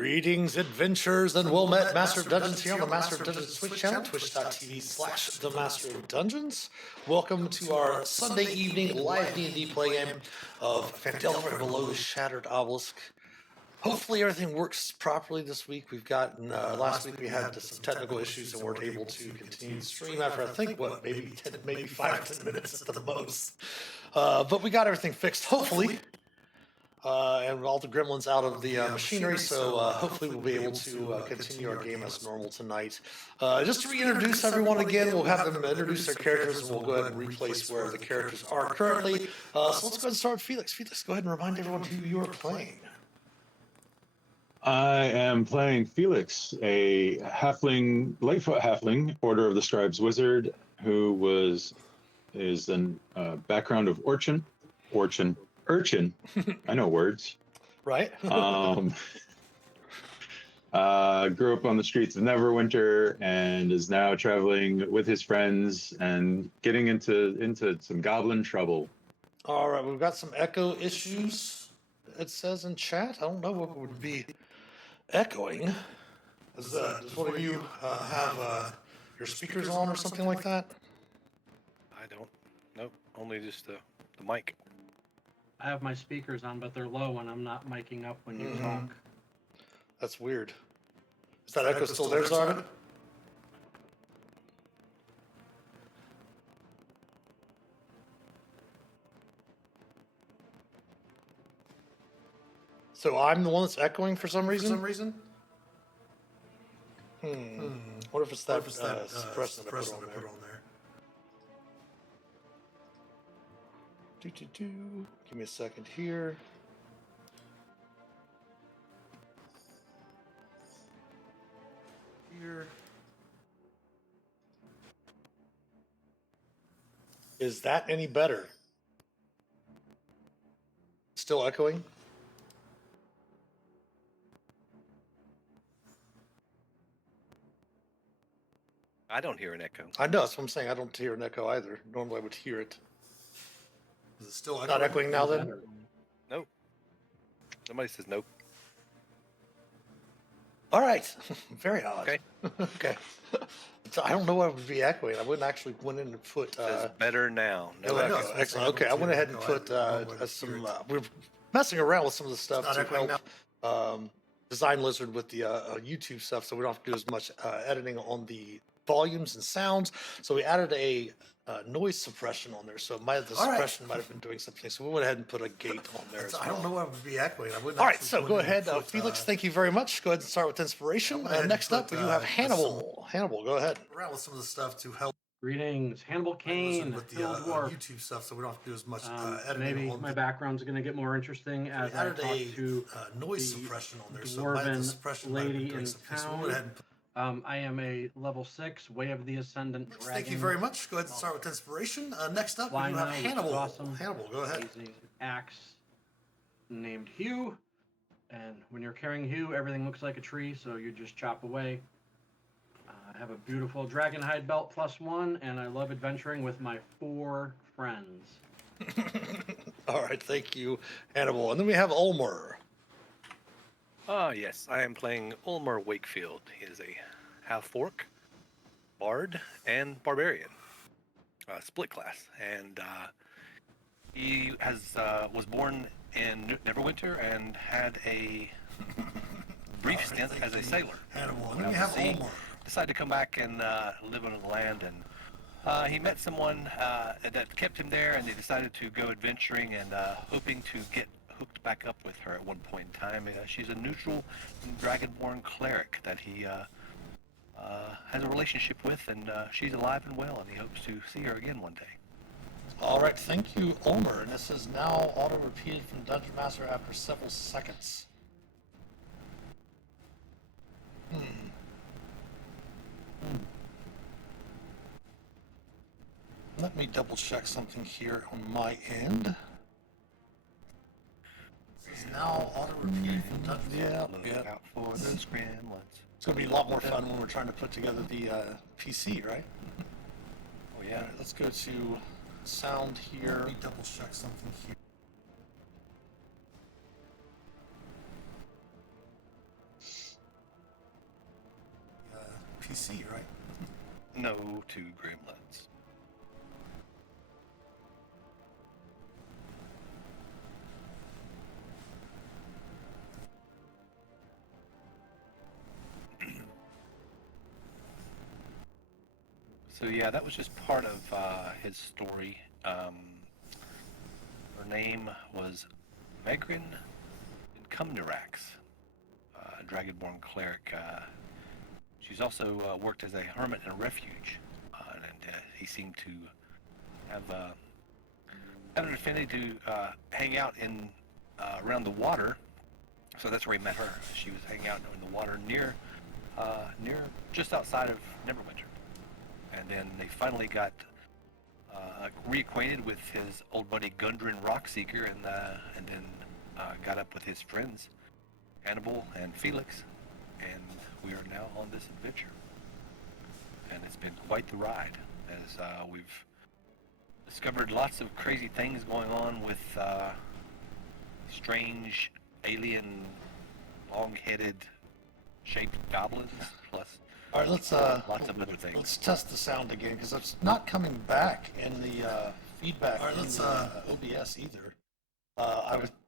Greetings, adventurers, and well met Master of Dungeons here on the Master of Dungeons Twitch channel, twitch.tv/the Master of Dungeons. Welcome to our Sunday evening live D&D play game of Phandelver Below the Shattered Obelisk. Hopefully everything works properly this week. We've gotten, last week we had some technical issues and weren't able to continue the stream after, I think, maybe 5 to 10 minutes at the most. But we got everything fixed, hopefully. And all the gremlins out of the machinery, so hopefully we'll be able to continue our game as normal tonight. Just to reintroduce everyone again, we'll have them introduce their characters, and we'll go ahead and replace where the characters are currently. So let's go ahead and start with Felix. Felix, go ahead and remind everyone who you are playing. I am playing Felix, a halfling, Lightfoot halfling, Order of the Scribes wizard, who is an background of urchin. I know words. Right. Grew up on the streets of Neverwinter and is now traveling with his friends and getting into some goblin trouble. All right, we've got some echo issues. It says in chat. I don't know what would be echoing. Does one of you have your speakers on or something like that? I don't. Nope. Only just the mic. I have my speakers on, but they're low and I'm not miking up when you talk. That's weird. Is that echo still there, Zarvin? So I'm the one that's echoing for some reason? What if it's that suppressant I put on there? Give me a second here. Is that any better? Still echoing? I don't hear an echo. I know, that's what I'm saying. I don't hear an echo either. Normally I would hear it. Is it still not echoing now then? Nope. Somebody says nope. All right. Very odd. Okay. Okay. So I don't know what would be echoing. I wouldn't actually went in and put... It says better now. No echo. echo. Excellent. Okay, I went ahead and put some... we're messing around with some of the stuff to help Design Lizard with the YouTube stuff, so we don't have to do as much editing on the volumes and sounds. So we added a noise suppression on there, so the suppression might have been doing something. So we went ahead and put a gate on there. As well. I don't know what would be echoing. All right, so go ahead, Felix. Thank you very much. Go ahead and start with inspiration. Next up, we do have Hannibal. Hannibal, go ahead. Around with some of the stuff to help. Greetings, Hannibal Kane, with the YouTube stuff, so we don't have to do as much editing. Maybe my background's going to get more interesting as I talk to noise suppression on there. Dwarven lady in town. I am a level 6 Way of the Ascendant Dragon. Thank you very much. Go ahead and start with inspiration. Next up, we have Hannibal. Awesome. Hannibal, go ahead. Axe named Hugh. And when you're carrying Hugh, everything looks like a tree, so you just chop away. I have a beautiful dragon hide belt +1, and I love adventuring with my 4 friends. All right, thank you, Hannibal. And then we have Ulmer. Yes, I am playing Ulmer Wakefield. He is a half-orc, bard, and barbarian. Split class. And he was born in Neverwinter and had a brief stint as a sailor. Hannibal. And then we have Ulmer. Decided to come back and live on the land, and he met someone that kept him there, and they decided to go adventuring and hoping to get hooked back up with her at one point in time. She's a neutral dragonborn cleric that he has a relationship with, and she's alive and well, and he hopes to see her again one day. All right, thank you, Ulmer. And this is now auto-repeated from Dungeon Master after several seconds. Let me double check something here on my end. This is now auto-repeated from Dungeon. Look out for those gremlins. It's going to be a lot more fun when we're trying to put together the PC, right? Oh yeah. All right, let's go to sound here. Let me double check something here. NPC, right? No, 2 gremlins. So yeah, that was just part of his story. Her name was Megrin Cumnirax, Dragonborn cleric. She's also worked as a hermit in a refuge, and he seemed to have an affinity to hang out in around the water. So that's where he met her. She was hanging out in the water near just outside of Neverwinter. And then they finally got reacquainted with his old buddy Gundren Rockseeker, and then got up with his friends Hannibal and Felix, and we are now on this adventure. And it's been quite the ride, as we've discovered lots of crazy things going on with strange alien long-headed shaped goblins, plus All right, let's lots of other things. let's test the sound again because it's not coming back in the feedback. All right, let's OBS either.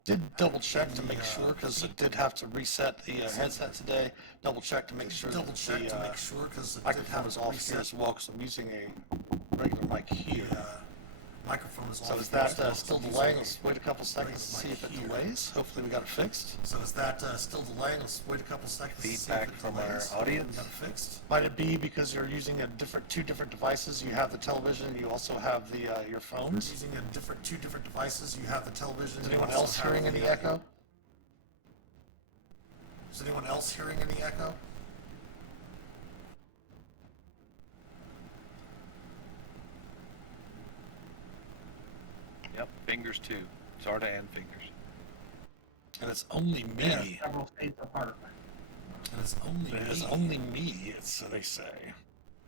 Did double check to make sure because it did have to reset the headset today. Double check to make sure the microphone is off here as well because I'm using a regular mic here. Microphone is off. So is that still delaying? Let's wait a couple seconds to see if it delays. Hopefully we got it fixed. So is that still delaying? Let's wait a couple seconds to see if Feedback it from delays. our audience. Got it fixed. Might it be because you're using two different devices? You have the television, you also have the your phones. Using two different devices. You have the television. Is anyone else hearing any echo? Is anyone else hearing any echo? Yep, fingers too. Zarda and fingers. And it's only me. Several states apart. And it's only me, so they say.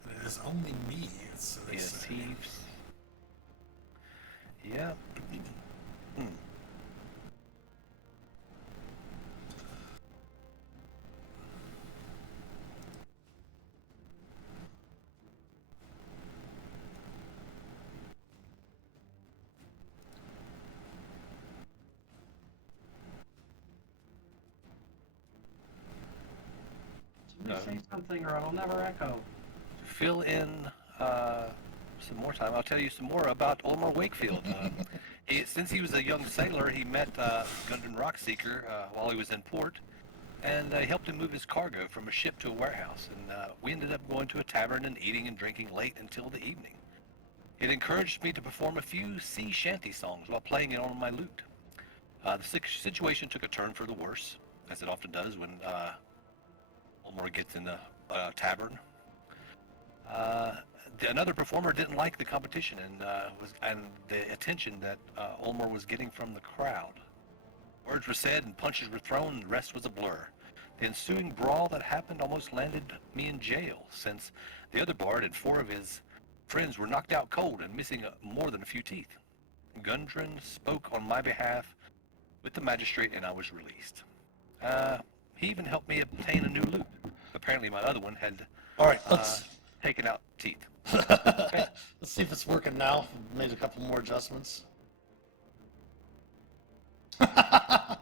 And it is only me, so they Yes, say. thieves. Yeah. Say something or it'll never echo. To fill in some more time, I'll tell you some more about Olmar Wakefield. Since he was a young sailor, he met Gundren Rockseeker while he was in port, and helped him move his cargo from a ship to a warehouse. And we ended up going to a tavern and eating and drinking late until the evening. It encouraged me to perform a few sea shanty songs while playing it on my lute. The situation took a turn for the worse, as it often does when Olmar gets in a tavern. Another performer didn't like the competition and the attention that Olmar was getting from the crowd. Words were said and punches were thrown, and the rest was a blur. The ensuing brawl that happened almost landed me in jail, since the other bard and 4 of his friends were knocked out cold and missing more than a few teeth. Gundren spoke on my behalf with the magistrate, and I was released. He even helped me obtain a new lute. Apparently my other one had All right, let's taken out teeth. let's see if it's working now. Made a couple more adjustments. But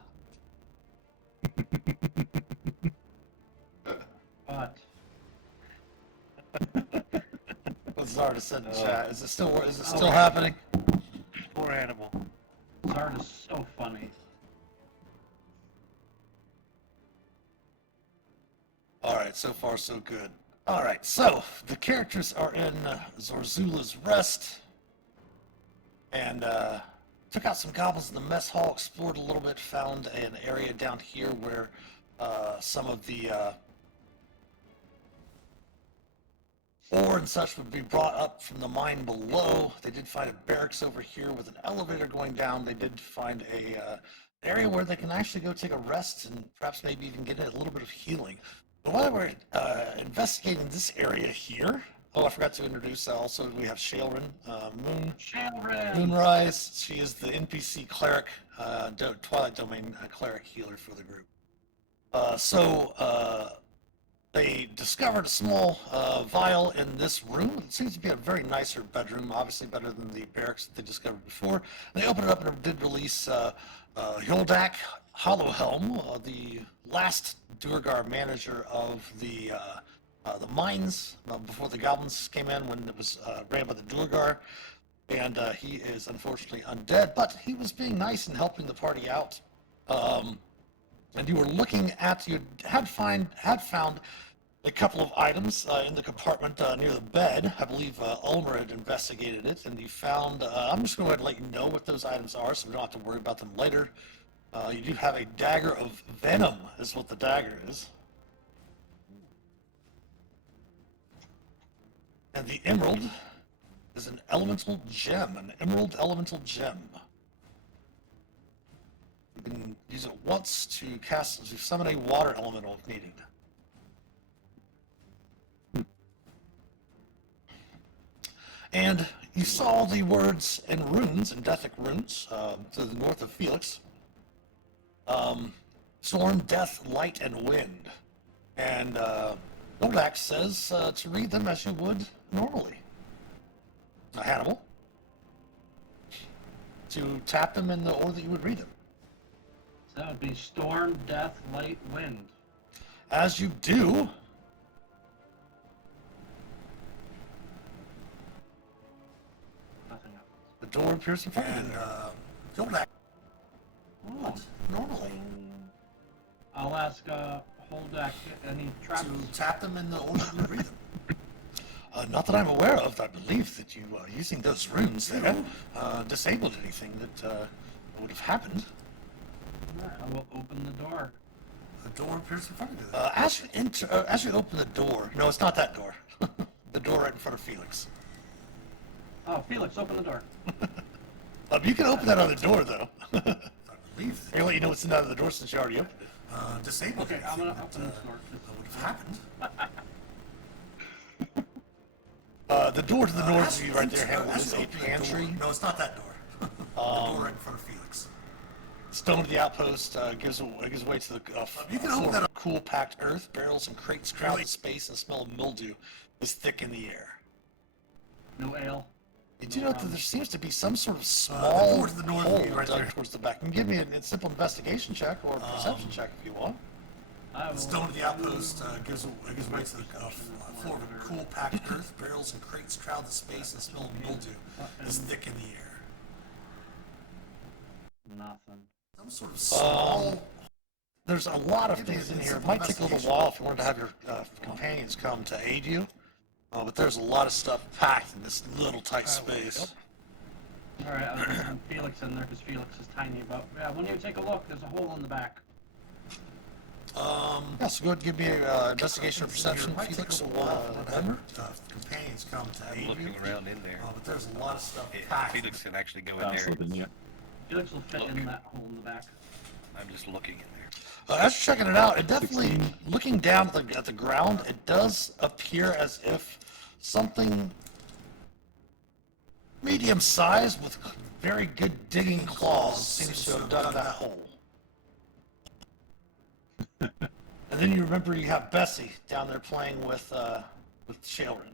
What Zarda said in chat. Is it still happening? Poor animal. Zard is so funny. All right, so far so good. All right, so the characters are in Zorzula's Rest, and took out some goblins in the mess hall, explored a little bit, found an area down here where some of the ore and such would be brought up from the mine below. They did find a barracks over here with an elevator going down. They did find a area where they can actually go take a rest and perhaps maybe even get a little bit of healing. But while we're investigating this area here, I forgot to introduce also we have Shaelrin, Moonrise. She is the NPC cleric, Twilight Domain cleric healer for the group. They discovered a small vial in this room. It seems to be a very nicer bedroom, obviously better than the barracks that they discovered before. They opened it up and did release Hildak Hollowhelm, the last Durgar manager of the mines before the goblins came in when it was ran by the Durgar. And he is unfortunately undead, but he was being nice and helping the party out. And you were looking at, you had found a couple of items in the compartment near the bed. I believe Ulmer had investigated it, and you found, I'm just going to let you know what those items are so we don't have to worry about them later. You do have a dagger of venom, is what the dagger is. And the emerald is an elemental gem, an emerald elemental gem. You can use it once to summon a water elemental if needed. And you saw the words and runes, and Deathic runes, to the north of Felix. Storm, death, light, and wind. And Nodax says to read them as you would normally. Hannibal. To tap them in the order that you would read them. So that would be storm, death, light, wind. As you do, Nothing happens. the door appears in front of you. Nodax. What? Normally. I'll ask Holdak any traps. To tap them in the order that you would read them. Not that I'm aware of. I believe that you, using those runes there, disabled anything that would have happened. Alright, I will open the door. The door appears in front of you. As you open the door, no, it's not that door. The door right in front of Felix. Oh, Felix, open the door. You can open that other door, though. I believe that. I'll let you know what's in that other door since you already opened it. Disabled Okay, I'm anything gonna open this door. that would have happened. The door to the north of you right there, Hannibal, is a pantry. No, it's not that door. The door right in front of Felix. Stone of the outpost gives way to the you can floor of cool packed earth. Barrels and crates crowd the space, and the smell of mildew is thick in the air. No ale. You do note that there seems to be some sort of small hole right dug towards the back. You can give me a simple investigation check or a perception check if you want. Stone of the outpost gives way to the floor of cool packed earth. Barrels and crates crowd the space, and the smell of mildew is thick in the air. Nothing. Some sort of small. There's a lot of things in here. It might take a little while if you wanted to have your companions come to aid you. But there's a lot of stuff packed in this little tight space. Alright, I'll send Felix in there because Felix is tiny. But yeah, when you take a look, there's a hole in the back. Yeah, so go ahead and give me an investigation or perception, Felix, or whatever. Companions come to aid I'm you. looking around in there. But there's a lot of stuff packed. Felix can actually go in That's there. something, yeah. Felix will fit in that hole in the back. I'm just looking in there. As you're checking it out, it definitely, looking down at the ground, it does appear as if something medium-sized with very good digging claws seems to have dug that hole. And then you remember you have Bessie down there playing with Shailrin.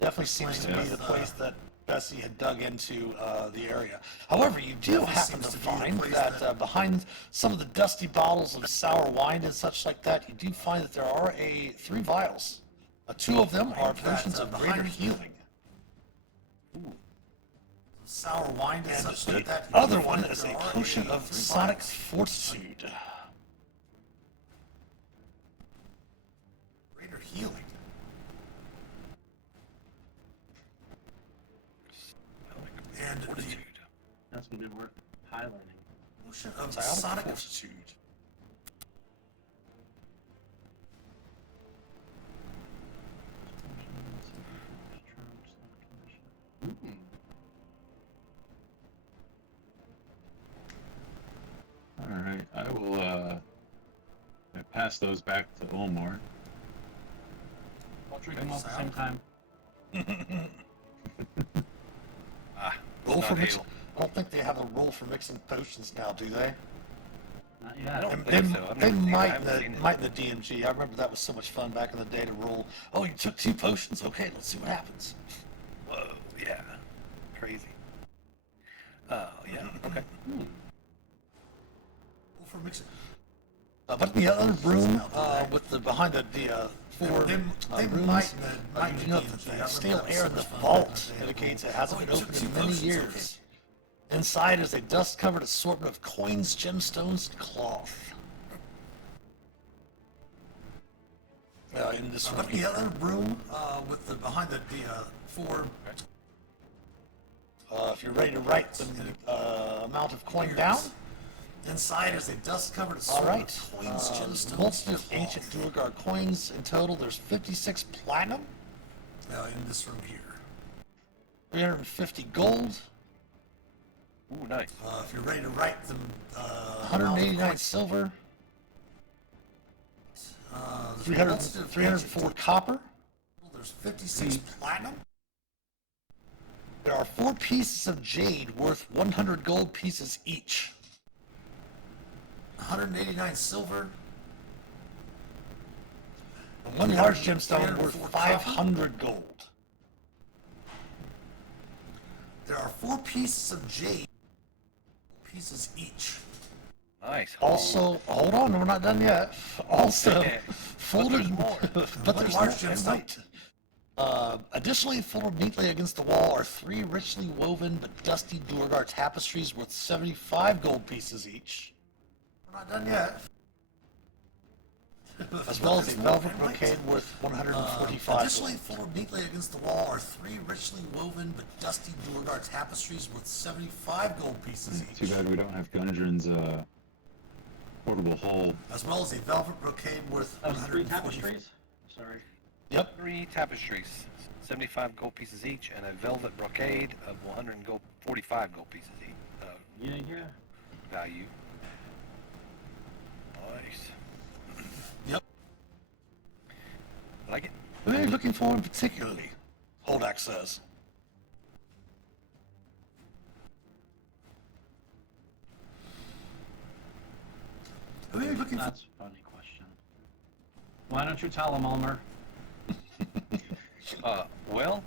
Definitely seems to be the place that Bessie had dug into the area. However, you do happen to find that behind some of the dusty bottles of sour wine and such like that, you do find that there are 3 vials. 2 of them are potions of greater healing. Sour wine and such like that. The other one is a potion of sonic fortitude. Greater healing. And Fortitude. That's gonna be worth highlighting. Potion of sonic fortitude. All right, I will pass those back to Ulmor. I'll drink them all at the same time. Ah, Roll not for mixing. hail. I don't think they have a roll for mixing potions now, do they? Yeah, I don't They, think so. I've they never seen it. I might haven't seen it. in the DMG. I remember that was so much fun back in the day to roll. Oh, you took 2 potions. Okay, let's see what happens. Whoa, yeah. Crazy. Oh, yeah. Okay. For mixing. But in the other room, with the behind the 4 rooms, you know that the stale air in the vault indicates it hasn't been opened in many years. Inside is a dust-covered assortment of coins, gemstones, and cloth. In this room, the other room, with the behind the 4. If you're ready to write the amount of coin down. Inside is a dust-covered assortment of coins, gemstones, multitude of ancient Duergar coins. In total, there's 56 platinum. In this room here. 350 gold. Ooh, nice. If you're ready to write them, 189 silver. 304 copper. There's 56 platinum. There are 4 pieces of jade worth 100 gold pieces each. 189 silver. And 1 large gemstone worth 500 gold. There are 4 pieces of jade, pieces each. Nice. Also, hold on, we're not done yet. Also, folded, but there's more. large gemstone. Additionally, folded neatly against the wall are 3 richly woven but dusty Duergar tapestries worth 75 gold pieces each. We're not done yet. As well as a velvet brocade worth 145. Additionally, folded neatly against the wall are 3 richly woven but dusty Duergar tapestries worth 75 gold pieces each. Too bad we don't have Gundren's portable hole. As well as a velvet brocade worth that was 3 145. tapestries. Sorry. Yep. 3 tapestries, 75 gold pieces each, and a velvet brocade of 145 gold pieces each. Yeah. Value. Nice. Yep. Like it. What are you looking for in particularly? Holdak says. Who are you looking for? That's a funny question. Why don't you tell him, Ulmer? Well,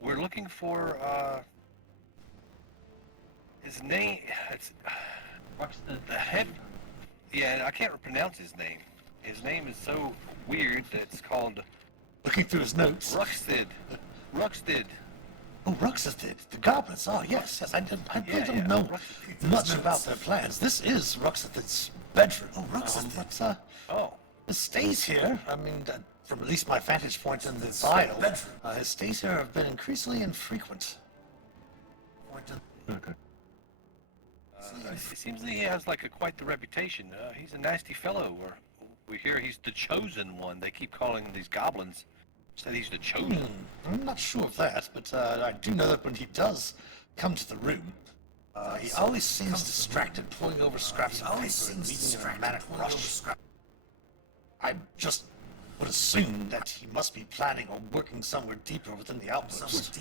we're looking for, his name, it's, the head, yeah, I can't pronounce his name. His name is so weird that it's called Looking through his notes. Ruxted. Oh, Ruxathid, the goblins. Oh, yes. I really don't know much about their plans. This is Ruxathid's bedroom. Oh, Ruxathid. His stays here, I mean, from at least my vantage point in the vial, his stays here have been increasingly infrequent. Okay. It seems that he has quite the reputation. He's a nasty fellow. We hear he's the chosen one. They keep calling these goblins. Said he's the chosen. I'm not sure of that, but I do know that when he does come to the room, he always seems distracted, pulling over scraps of paper and leaving in a manic rush. I just would assume that he must be planning on working somewhere deeper within the outpost.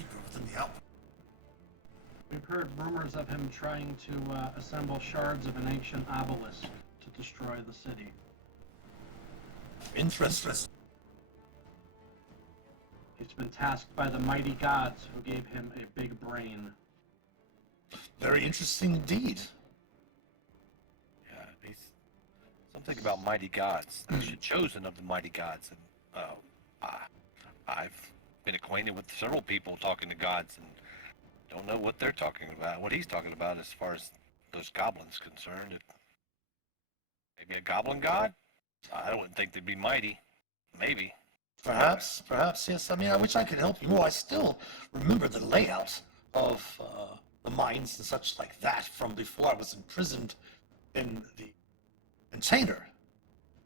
We've heard rumors of him trying to assemble shards of an ancient obelisk to destroy the city. Interesting. He's been tasked by the mighty gods who gave him a big brain. Very interesting indeed. Yeah, he's something about mighty gods. He's the chosen of the mighty gods, and I've been acquainted with several people talking to gods, and don't know what they're talking about. What he's talking about as far as those goblins concerned. Maybe a goblin god? I wouldn't think they'd be mighty. Maybe. Perhaps, yes. I mean, I wish I could help you more. I still remember the layout of the mines and such like that from before I was imprisoned in the container,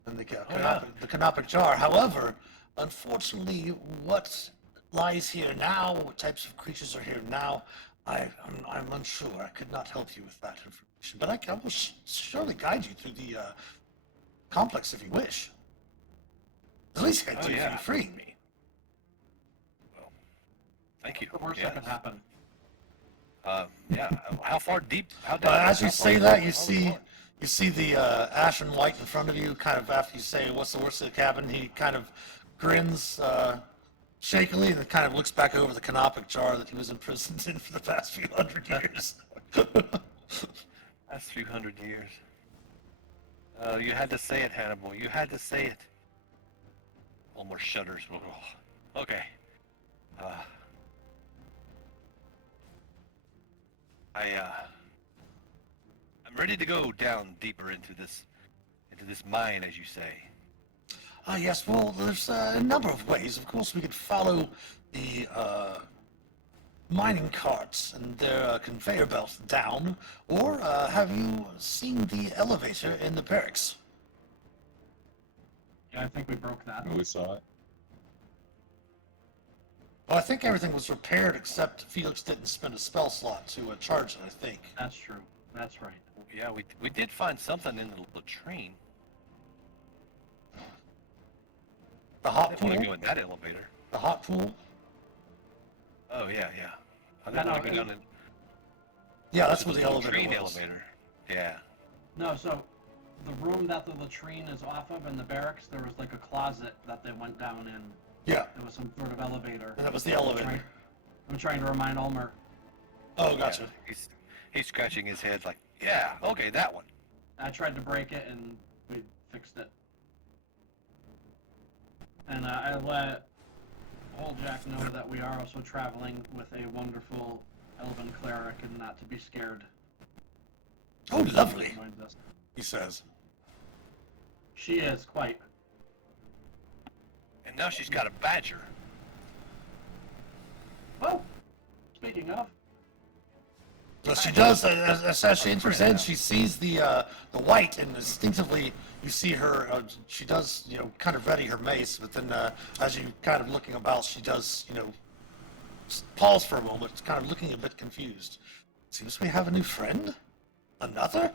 in the canopic jar. However, unfortunately, what lies here now, what types of creatures are here now, I'm unsure. I could not help you with that information, but I will surely guide you through the complex if you wish. At least I do if you free me. Well, Thank you. The worst Yes. that could happen. Yeah. How far deep? How deep? As you how far say is that, it? you How see far? you see the ash and white in front of you. Kind of after you say, "What's the worst of the cabin?" He kind of grins shakily and then kind of looks back over the canopic jar that he was imprisoned in for the past few hundred years. That's 300 years. You had to say it, Hannibal. You had to say it. Almost shudders. Oh, okay. I'm ready to go down deeper into this mine, as you say. Yes, well, there's a number of ways. Of course, we could follow the mining carts and their conveyor belts down, or have you seen the elevator in the barracks? Yeah, I think we broke that. We saw it. Well, I think everything was repaired except Felix didn't spend a spell slot to charge it, I think. That's true. That's right. Yeah, we did find something in the latrine. The I hot didn't pool? want to go in that elevator. The hot pool? Oh yeah. I didn't want to go down in Yeah, that's to where the elevator latrine was. elevator. Yeah. No, so the room that the latrine is off of in the barracks, there was like a closet that they went down in. Yeah, There was some sort of elevator. and that was the elevator. I'm trying to remind Ulmer. Oh, gotcha. Yeah. He's scratching his head like, yeah, okay, that one. I tried to break it and we fixed it. And I let old Jack know that we are also traveling with a wonderful elven cleric and not to be scared. Oh, lovely, Joins us. he says. She is quite. And now she's got a badger. Oh, speaking of, So she does, as she enters in, she sees the white, and instinctively you see her, she does, kind of ready her mace, but then as you kind of looking about, she does, pause for a moment, kind of looking a bit confused. Seems we have a new friend? Another?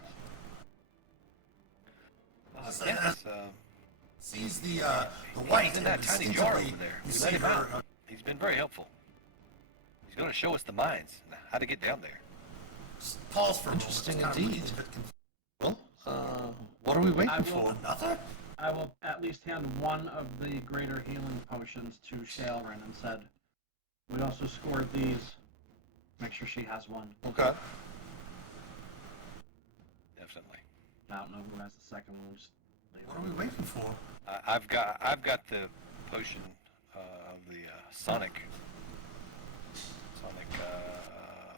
Yes, Sees the white, he's in that tiny jar over there. We let him out. He's been very helpful. He's going to show us the mines, how to get down there. Pause for interesting indeed. Well, what are we waiting for? Another? I will at least hand one of the greater healing potions to Shailrin and said, we also scored these. Make sure she has one. Okay. Definitely. I don't know who has the second one. Just leave What it. are we waiting for? I've got the potion of the Sonic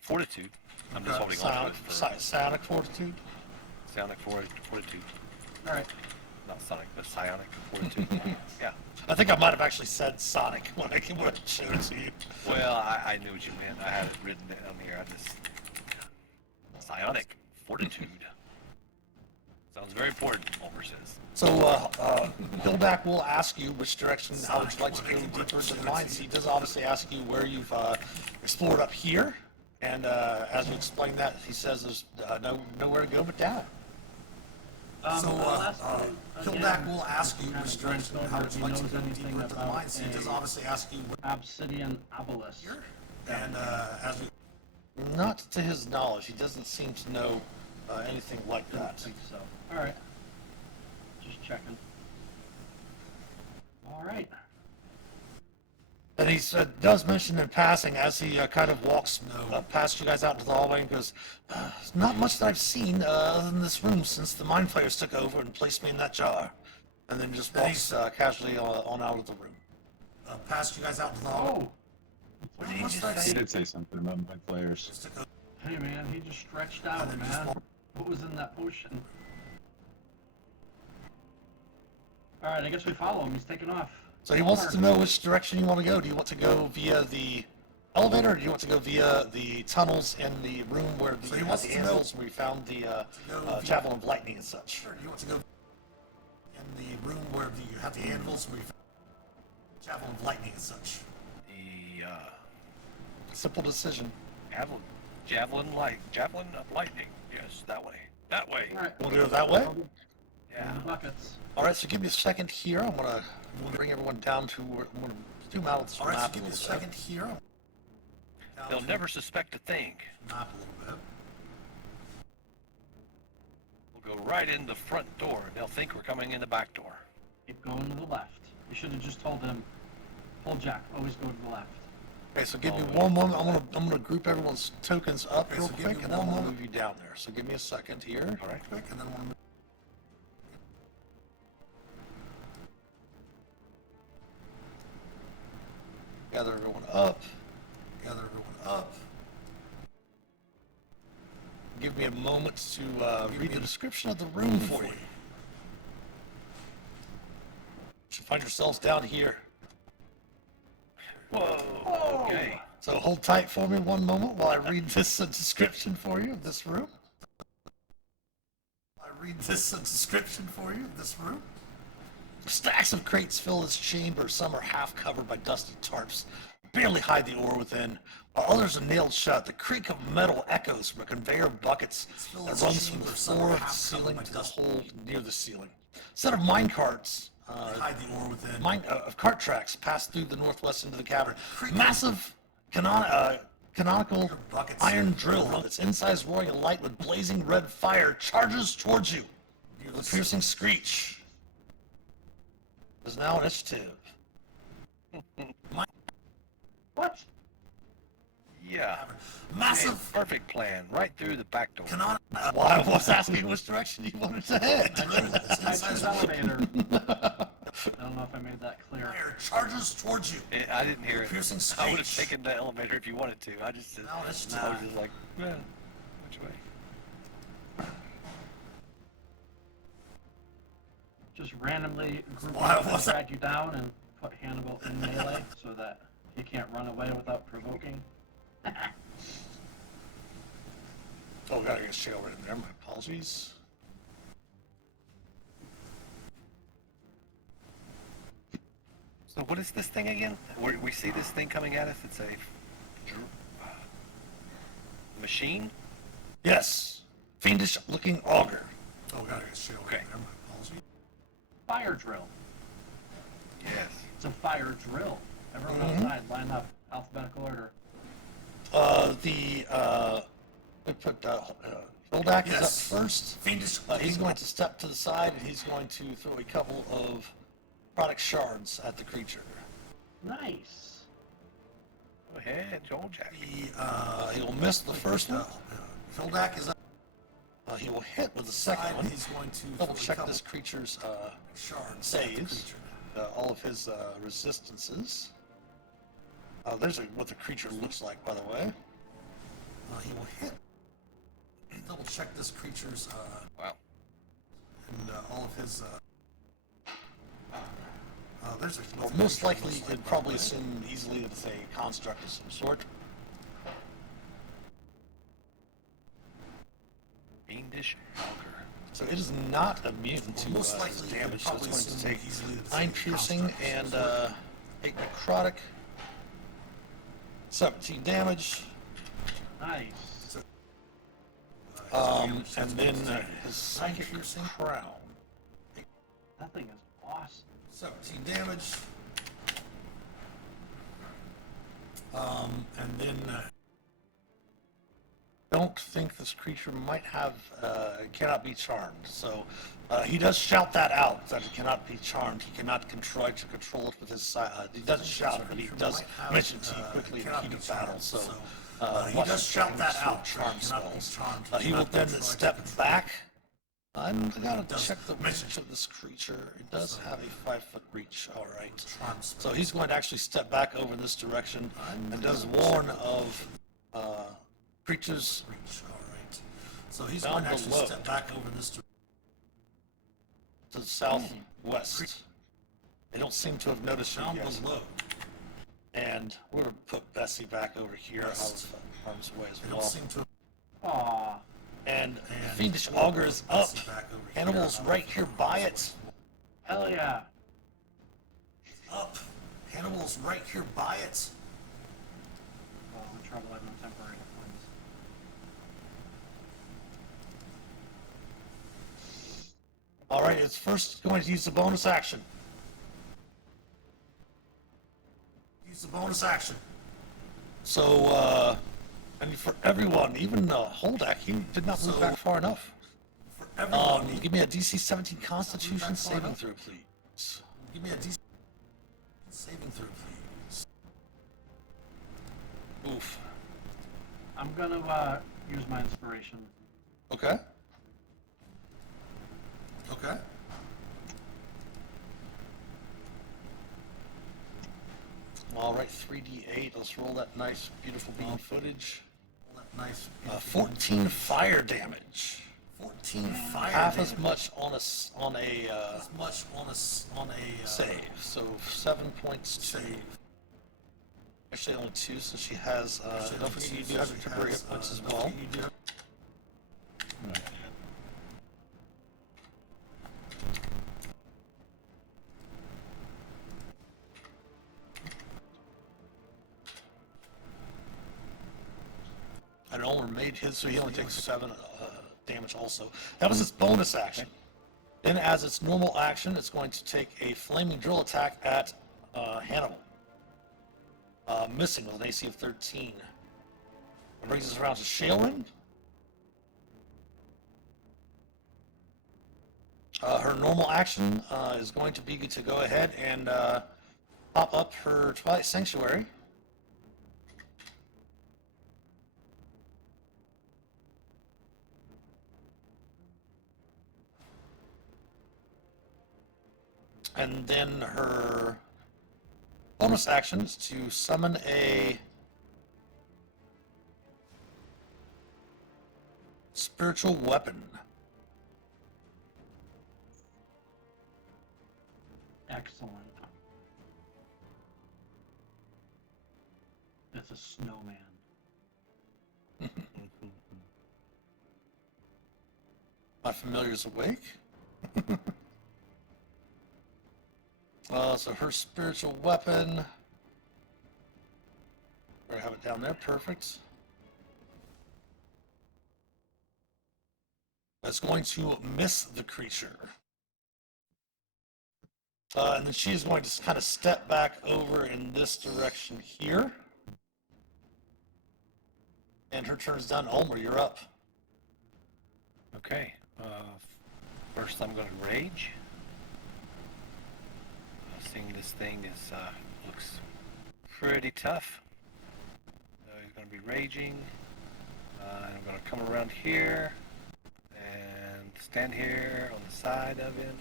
Fortitude. I'm just holding on to it for Psionic fortitude? Sonic Fortitude. All right. Not Sonic, but Psionic Fortitude. Yeah. I think I might have actually said Sonic when I showed it to you. Well, I knew what you meant. I had it written down here. I just Psionic Fortitude. Sounds very important, Homer says. So, Hillback will ask you which direction, how would you like to go deeper into the mines. He does obviously ask you where you've explored up here, and as you explain that, he says there's nowhere to go but down. Hillback will ask you which direction, how would you like to go deeper into the mines. He does obviously ask you Obsidian Obelisk. and as you... Not to his knowledge, he doesn't seem to know anything like I that. think so. All right. Just checking. All right. And he does mention in passing as he kind of walks past you guys out into the hallway and goes, not much that I've seen other than this room since the mind flayers took over and placed me in that jar. And then just walks casually on out of the room. Past you guys out into the hallway. Oh, What did he just He say? did say something about my players. hey man, he just stretched out, man. What was in that potion? All right, I guess we follow him. He's taking off. So he wants to know which direction you want to go. Do you want to go via the elevator, or do you want to go via the tunnels in the room where the anvils where we found the javelin of lightning and such? Or do you want to go in the room where you have the anvils where we found the javelin of lightning and such? The Simple decision. javelin of lightning. Yes, that way. That way. All right. Want to go that way? Yeah. In the buckets. All right. So give me a second here. I'm gonna bring everyone down to where I'm gonna zoom out of this map. Give me a second here. They'll never suspect a thing. Map a little bit. We'll go right in the front door, and they'll think we're coming in the back door. Keep going to the left. You should have just told him, hold Jack, always go to the left. Okay, so give me one moment. I'm gonna group everyone's tokens up real quick, and then I'm gonna move you down there. So give me a second here. All right, quick, and then I'm gonna. Gather everyone up. Gather everyone up. Give me a moment to read the description of the room for you. You should find yourselves down here. Whoa. Okay. So hold tight for me one moment while I read this description for you of this room. Stacks of crates fill this chamber. Some are half covered by dusty tarps, barely hide the ore within, while others are nailed shut. The creak of metal echoes from a conveyor of buckets that runs from the floor of the ceiling to the hole near the ceiling. A set of mine carts hide the ore within. Cart tracks pass through the northwest into the cavern. Massive canonical iron drill, its insides roaring alight with blazing red fire, charges towards you. The piercing screech is now initiative. What? Yeah. Massive. Perfect plan. Right through the back door. Well, I was asking which direction you wanted to head. I chose elevator. I don't know if I made that clear. Fire charges towards you. I didn't hear it. Piercing I would have screech. taken the elevator if you wanted to. I just No, that's I was not. just like, which way? Just randomly group Why up and was that? drag you down and put Hannibal in melee so that he can't run away without provoking. Oh, God, I got shit over in there. My apologies. So what is this thing again? We see this thing coming at us. It's a machine. Yes. Fiendish looking auger. Oh, God, I got shit over Okay. in there. My apologies. Fire drill. Yes. It's a fire drill. Everyone outside, line up, alphabetical order. We put Goldak is up first. Fiendish. He's going to step to the side and he's going to throw a couple of product shards at the creature. Nice. Go ahead, Joel Jack. He will miss the first one. Goldak is up. He will hit with the second one. He's going to double check this creature's saves, all of his resistances. There's what the creature looks like, by the way. He will hit. Double check this creature's Wow. and all of his. Well, most likely, it'd probably assume easily that it's a construct of some sort. Fiendish auger. So it is not immune to damage, so it's going to take 9 piercing and 8 necrotic, 17 damage, Nice. and then his psychic crown, That thing is awesome. 17 damage, and then don't think this creature might have, cannot be charmed. So he does shout that out, that it cannot be charmed. He cannot try to control it with his, he doesn't shout it, but he does mention to you quickly in the heat of battle. So he does shout that out, charm spells. He will then step back. I'm gonna check the reach of this creature. It does have a 5-foot reach, all right. So he's going to actually step back over this direction and does warn of creatures so he's going to actually step back over this to the southwest. They don't seem to have noticed you yet. And we're going to put Bessie back over here out of harm's way as well. Aww. And the Fiendish Auger is up. Hannibal's right here by it. Hell yeah. Up. Hannibal's right here by it. Oh, I'm in trouble. I have no temporary points. Alright, it's first going to use the bonus action. So, and for everyone, even Holdak, he did not move back far enough. Give me a DC 17 Constitution saving throw, please. Give me a DC saving throw, please. Oof. I'm gonna use my inspiration. Okay. Okay. All right, 3d8. Let's roll that nice, beautiful beam footage. 14 fire damage. 14 fire. Half as much on a save. So 7 points to. Actually, only 2, since she has. Don't forget you do have your temporary hit points as well. And Ulmer made his, so he only takes 7 damage also. That was its bonus action. Then as its normal action, it's going to take a flaming drill attack at Hannibal. Missing with an AC of 13. It brings us around to Shaylin. Her normal action is going to be to go ahead and pop up her Twilight Sanctuary. And then her bonus action is to summon a spiritual weapon. Excellent. It's a snowman. My familiar's awake. So her spiritual weapon. I have it down there. Perfect. That's going to miss the creature. And then she is going to kind of step back over in this direction here. And her turn's done. Ulmer, you're up. Okay. First, I'm going to rage. Seeing this thing is looks pretty tough. He's going to be raging. I'm going to come around here and stand here on the side of him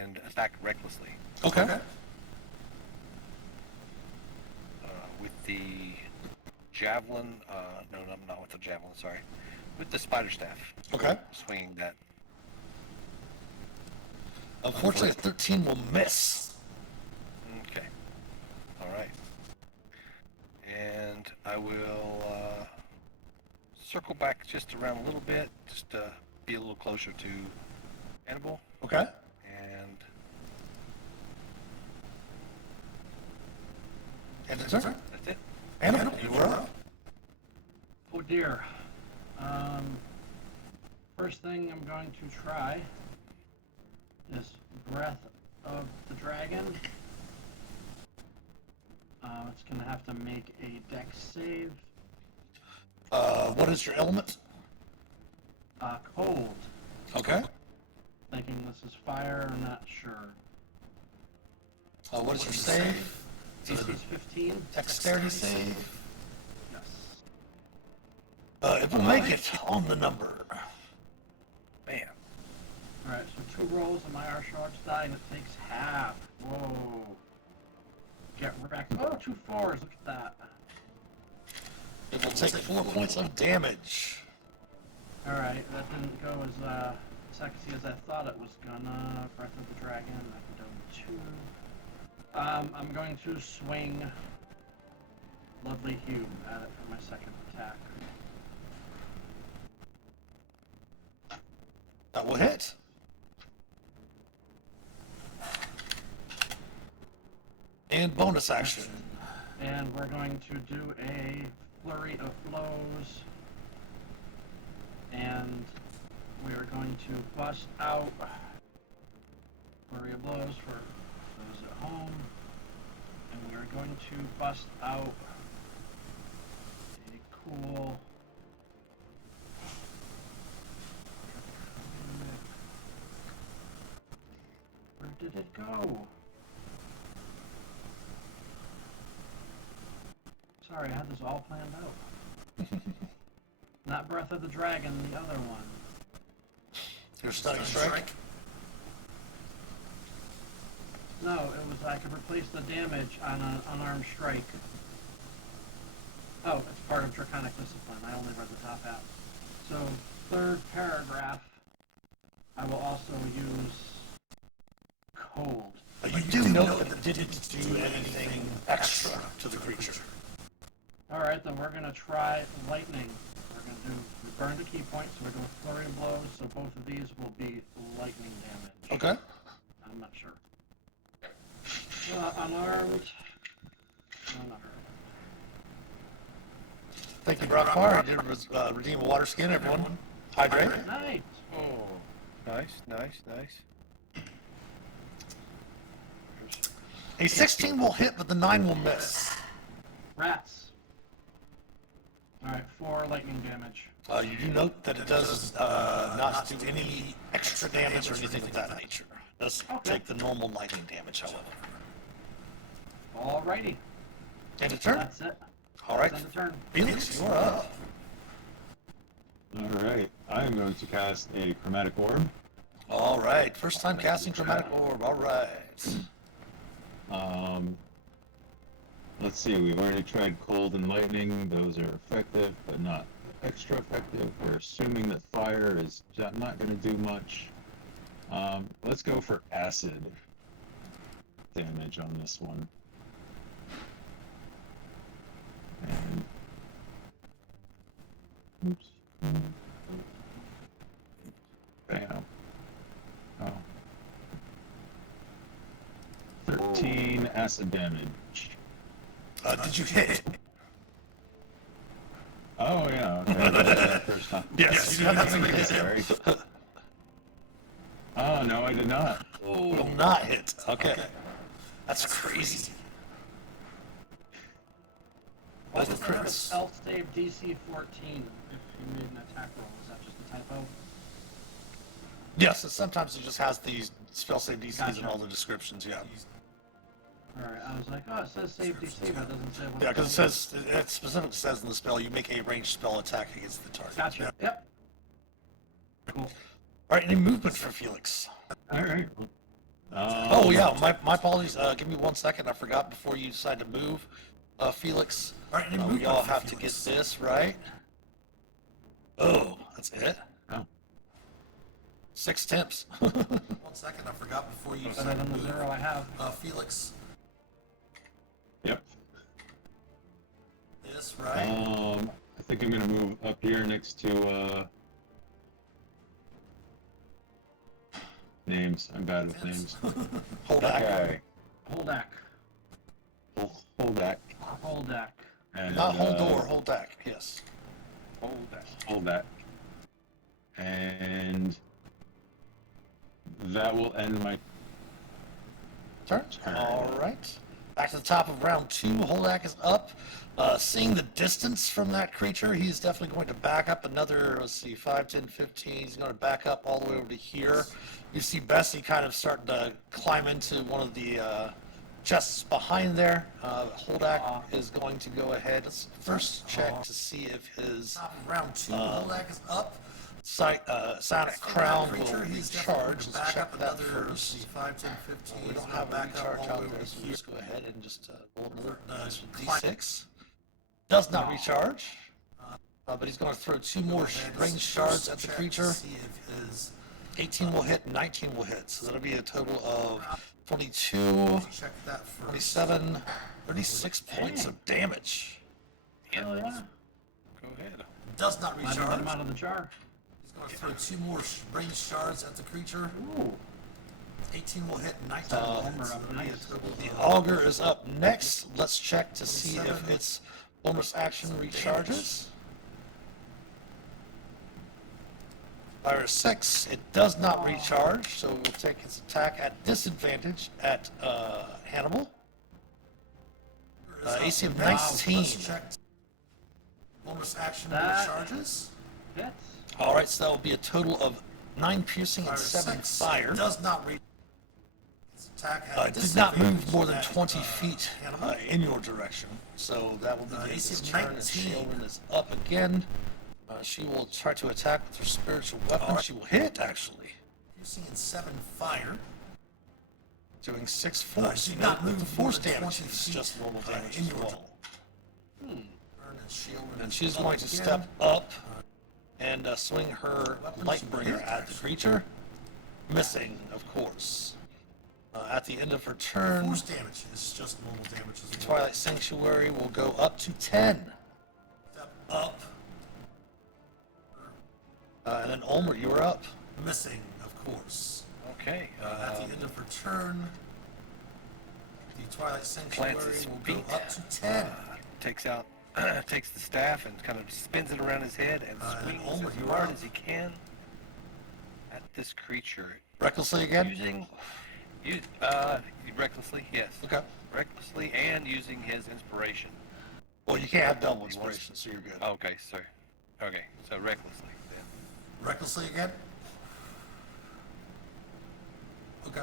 and attack recklessly. Okay. With the javelin. No, not with the javelin. Sorry, with the spider staff. Okay. Swinging that. Unfortunately, a 13 will miss. Okay. All right. And I will circle back just around a little bit, just to be a little closer to Hannibal. Okay. And it's her. That's it. Hannibal, you were up. Oh dear. First thing I'm going to try is Breath of the Dragon. It's going to have to make a dex save. What is your element? Cold. Okay. Thinking this is fire, I'm not sure. What is your save? DC's 15. Dexterity save. Yes. It will make it on the number. Man. Alright, so 2 rolls on my Arch die, and it takes half. Whoa. Get wrecked. Oh, 2 4s, look at that. It will take 4 points of damage. Alright, that didn't go as sexy as I thought it was gonna. Breath of the Dragon, I can do 2. I'm going to swing Lovely Hue at it for my second attack. That will hit. And bonus action. And we're going to do a flurry of blows. And we are going to bust out flurry of blows for those at home. And we're going to bust out a cool. Where did it go? Sorry, I had this all planned out. Not Breath of the Dragon, the other one. Your stunning strike? No, it was I could replace the damage on an unarmed strike. Oh, it's part of Draconic Discipline. I only read the top half. So, third paragraph, I will also use Cold. But you do note that it didn't do anything extra to the creature. Alright, then we're going to try Lightning. We're going to do, we burned a key point, so we're doing Flurry of Blows, so both of these will be lightning damage. Okay. I'm not sure. Unarmed. No, not her. Thank you, Brockfire. You did redeem a water skin, everyone. Hydrate. Nice! Oh, nice, nice, nice. A 16 will hit, but the 9 will miss. Rats. Alright, 4 lightning damage. You do note that it does not do any extra damage or anything of that nature. It does take the normal lightning damage, however. Alrighty. End of turn? That's it. Alright. End of turn. Felix, you're up. Alright, I am going to cast a Chromatic Orb. Alright, first time casting Chromatic Orb, alright. Let's see, we've already tried Cold and Lightning. Those are effective, but not extra effective. We're assuming that Fire is not going to do much. Let's go for Acid damage on this one. And... Oops. Bam. Oh. 13 acid damage. Did you hit? Oh yeah, okay. That's the first time. Yes, you have to hit him. Sorry. Oh no, I did not. Will not hit. Okay. That's crazy. That's the crits. Stealth save DC 14 if you made an attack roll. Is that just a typo? Yes, and sometimes it just has these spell save DCs and Gotcha. all the descriptions, yeah. Alright, I was like, oh, it says save DC, but it doesn't say what. Yeah, because it specifically says in the spell, you make a ranged spell attack against the target. Gotcha. Yep. Cool. Alright, any movement for Felix? Alright. Oh yeah, my apologies. Give me 1 second. I forgot before you decide to move, Felix. Alright, we all have to get this right. Oh, that's it. Oh. 6 temps. 1 second. I forgot before you Better decide to than the move, 0 I have. Felix. Yep. This right. I think I'm gonna move up here next to names. I'm bad with names. Hold back. Okay. Holdak. Hold that. Holdak. And, Not hold door, hold back. Yes. Hold that. Hold that. And that will end my Turn. All right. Back to the top of round 2. Holdak is up. Seeing the distance from that creature, he's definitely going to back up another, let's see, 5, 10, 15. He's going to back up all the way over to here. You see Bessie kind of starting to climb into one of the chests behind there. Holdak is going to go ahead. Let's first check to see if his round 2 Holdak is up. Sonic Crown will recharge. Let's check that first. 5, 10, 15. We don't have a recharge out there, so let's go ahead and just roll another D6. Does not recharge, but he's going to throw 2 more range shards at the creature. 18 will hit, 19 will hit, so that'll be a total of 22, 27, 36 points of damage. Hell yeah. Go ahead. Does not Let recharge. him out of the jar. He's going to throw 2 more range shards at the creature. Ooh. 18 will hit, 19 will hit. Homer So up that'll be a nice. total. The auger is up next. Let's check to see if its bonus action recharges. Fire 6, it does not recharge, so we'll take its attack at disadvantage at Hannibal. AC of Wow, 19. let's check. Bonus action That- charges. Hits. All right, so that will be a total of 9 piercing and 7 fire. Does not reach. Its attack has Did not move disadvantage more than at, 20 feet Hannibal. in your direction. So that will be the AC AC's of turn, and 19. Sheldon is up again. She will try to attack with her spiritual weapon. She will hit, actually. Piercing and 7 fire. Doing 6 force. She You did know, not move the more force than damage 20 is feet, just normal damage in as your well. Turn and shield And she's up going to again. step up and swing her Lightbringer at the creature. Missing, of course. At the end of her turn, Force damage is just normal damage as well. Twilight Sanctuary will go up to 10. Step up. And then Ulmer, you're up. Missing, of course. Okay. At the end of her turn, the Twilight Sanctuary Plants his will feet. go up to 10. Takes the staff and kind of spins it around his head and swings Ulmer, as you're hard up. as he can at this creature. Recklessly again? Recklessly, yes. Okay. Recklessly and using his inspiration. Well, you can't have double inspiration, so you're good. Okay, sorry. Okay, so recklessly then. Recklessly again. Okay.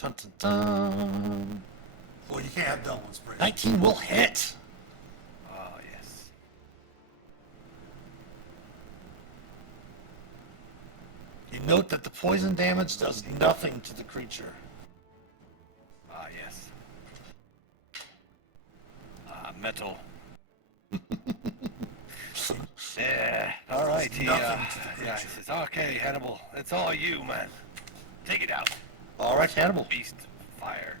Dun, dun, dun. Well, you can't have double inspiration. 19 will hit. Ah, yes. You note that the poison damage does nothing to the creature. Ah, yes. Metal. Yeah, all right. He says, okay, Hannibal, it's all you, man. Take it out. All right, Hannibal. Beast fire.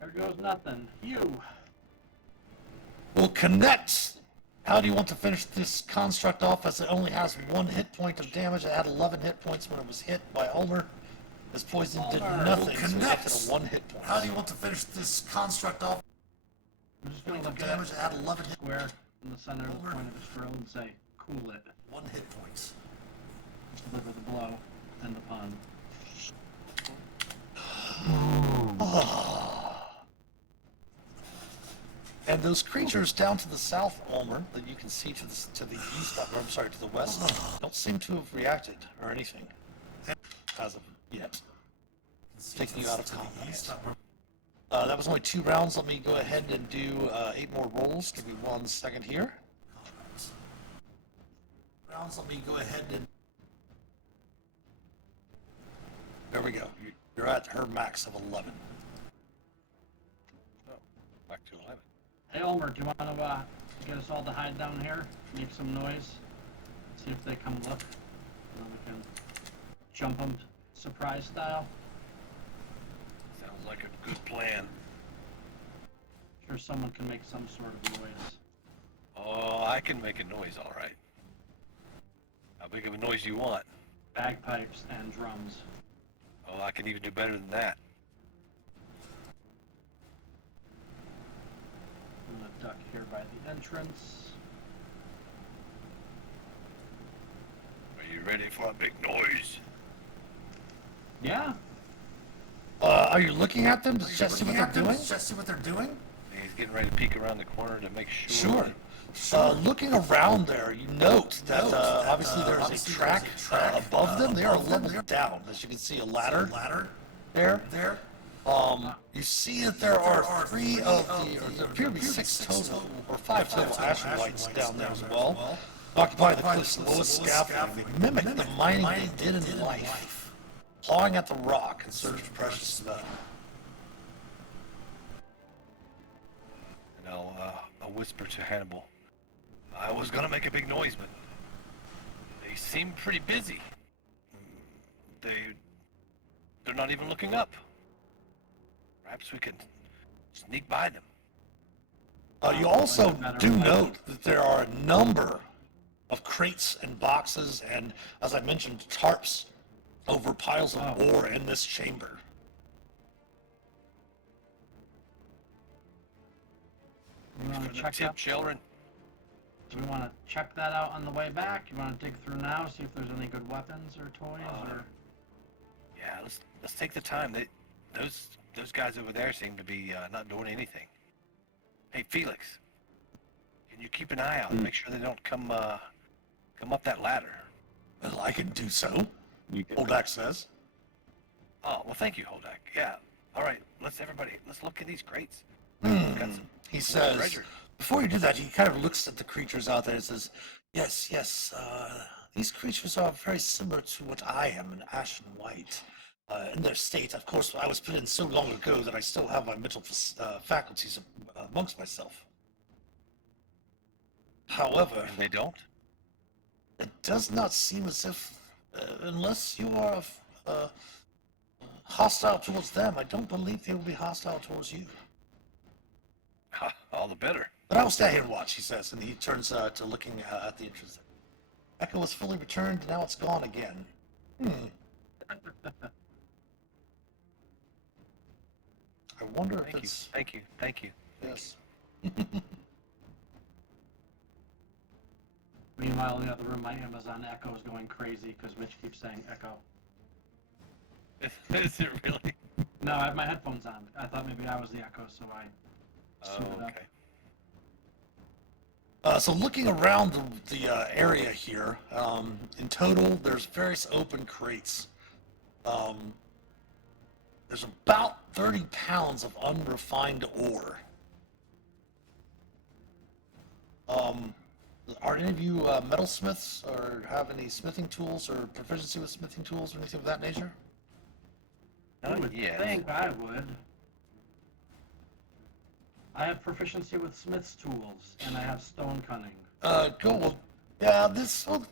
There goes nothing. You. Will connect. How do you want to finish this construct off, as it only has 1 hit point of damage? It had 11 hit points when it was hit by Ulmer. This poison did Ulmer nothing, will so it connect. left it a 1 hit point. How do you want to finish this construct off? I'm just gonna Point of look damage at at 11 hit. square in the center of the point of his drill and say, cool it. 1 hit points. Deliver the blow. End upon. And those creatures down to the south, Ulmer, that you can see to the east, or I'm sorry, to the west, don't seem to have reacted or anything as of yet. Taking you out of combat. That was only 2 rounds. Let me go ahead and do 8 more rolls. Give me 1 second here. Rounds, let me go ahead and. There we go. You're at her max of 11. Oh, back to 11. Hey, Ulmer, do you want to get us all to hide down here? Make some noise? See if they come look. And then we can jump them surprise style. Sounds like a good plan. Sure someone can make some sort of noise. Oh, I can make a noise, all right. How big of a noise do you want? Bagpipes and drums. Oh, I can even do better than that. I'm gonna duck here by the entrance. Are you ready for a big noise? Yeah. Are you looking at them to just see what they're doing? Just see what they're doing? He's getting ready to peek around the corner to make sure. Sure. Looking around there, you note that obviously there's a track above them. They are leveled down. As you can see, a ladder there. You see that there are 3 of the, or there appear to be 6 total, or 5 total Ashen Whites down there as well. Occupy the cliff's lowest scaffolding. They mimic the mining they did in life, clawing at the rock in search of precious metal. And I'll whisper to Hannibal. I was gonna make a big noise, but they seem pretty busy. They're not even looking up. Perhaps we can sneak by them. You also do note that there are a number of crates and boxes and, as I mentioned, tarps over piles of ore in this chamber. You want For to the check tip, that? children. Do we want to check that out on the way back? You want to dig through now, see if there's any good weapons or toys, or? Yeah, let's take the time. those guys over there seem to be not doing anything. Hey, Felix, can you keep an eye out and make sure they don't come up that ladder? Well, I can do so. You can, Oldak says. Oh, well, thank you, Holdak. Yeah. All right, let's look at these crates. Got some He cool says, treasure. before you do that, he kind of looks at the creatures out there and says, yes, these creatures are very similar to what I am, an ashen white. In their state, of course, I was put in so long ago that I still have my mental faculties amongst myself. However, And they don't? it does not seem as if, unless you are hostile towards them, I don't believe they will be hostile towards you. Ha, all the better. But I will stay here and watch, he says, and he turns to looking at the entrance. Echo was fully returned, and now it's gone again. I wonder if it's... Thank you. Yes. Meanwhile, in the other room, my Amazon Echo is going crazy because Mitch keeps saying Echo. Is it really? No, I have my headphones on. I thought maybe I was the Echo, so I Oh, suited up. okay. So looking around the area here, in total, there's various open crates. There's about 30 pounds of unrefined ore. Are any of you metalsmiths or have any smithing tools or proficiency with smithing tools or anything of that nature? I would yes. think I would. I have proficiency with smith's tools, and I have stone cunning. Well, yeah, we'll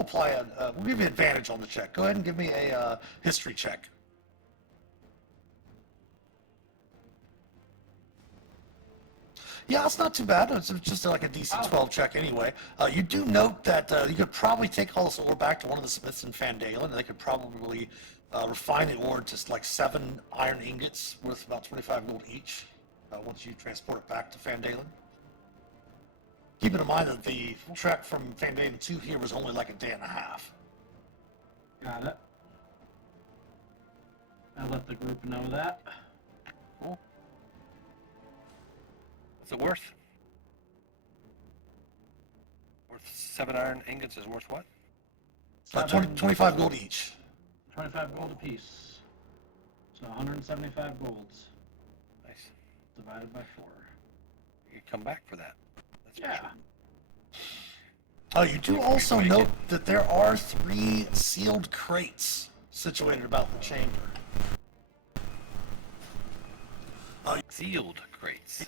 apply we'll give you advantage on the check. Go ahead and give me a history check. Yeah, it's not too bad. It's just like a decent 12 check anyway. You do note that you could probably take all this ore back to one of the smiths in Fandalen, and they could probably refine the ore to like 7 iron ingots worth about 25 gold each once you transport it back to Fandalen. Keeping in mind that the trek from Fandalen to here was only like a day and a half. Got it. I'll let the group know that. Cool. What's it worth? Worth 7 iron ingots is worth what? 25 gold each. 25 gold apiece. So 175 golds Nice. divided by 4. You come back for that. That's for Yeah. sure. You do also note that there are 3 sealed crates situated about the chamber. Sealed crates.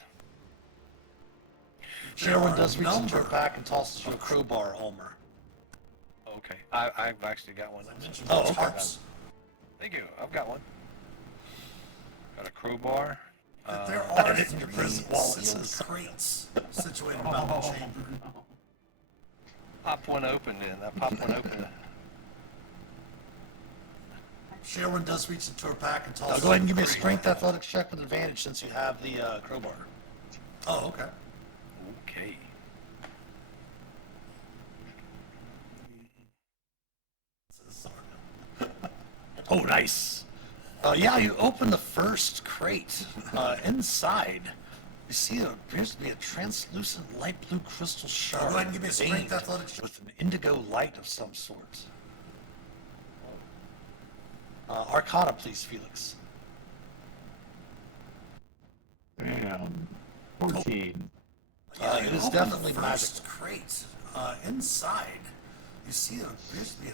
Sherwin does reach into her back and tosses you a crowbar, Ulmer. Okay. I've actually got one. Oh, harps. Thank you. I've got one. Got a crowbar. There are 3 sealed crates situated about the chamber. Pop one open then. I popped one open. Sherwin does reach into her pack and tosses. Go ahead and give me a strength athletics check with advantage since you have the crowbar. Oh, okay. Okay. Oh, nice. Yeah, you open the first crate. Inside, you see there appears to be a translucent light blue crystal shard. Go ahead and give me a strength athletics with an indigo light of some sort. Arcana, please, Felix. Damn. 14. It is definitely magic. Crate. Inside, you see there appears to be a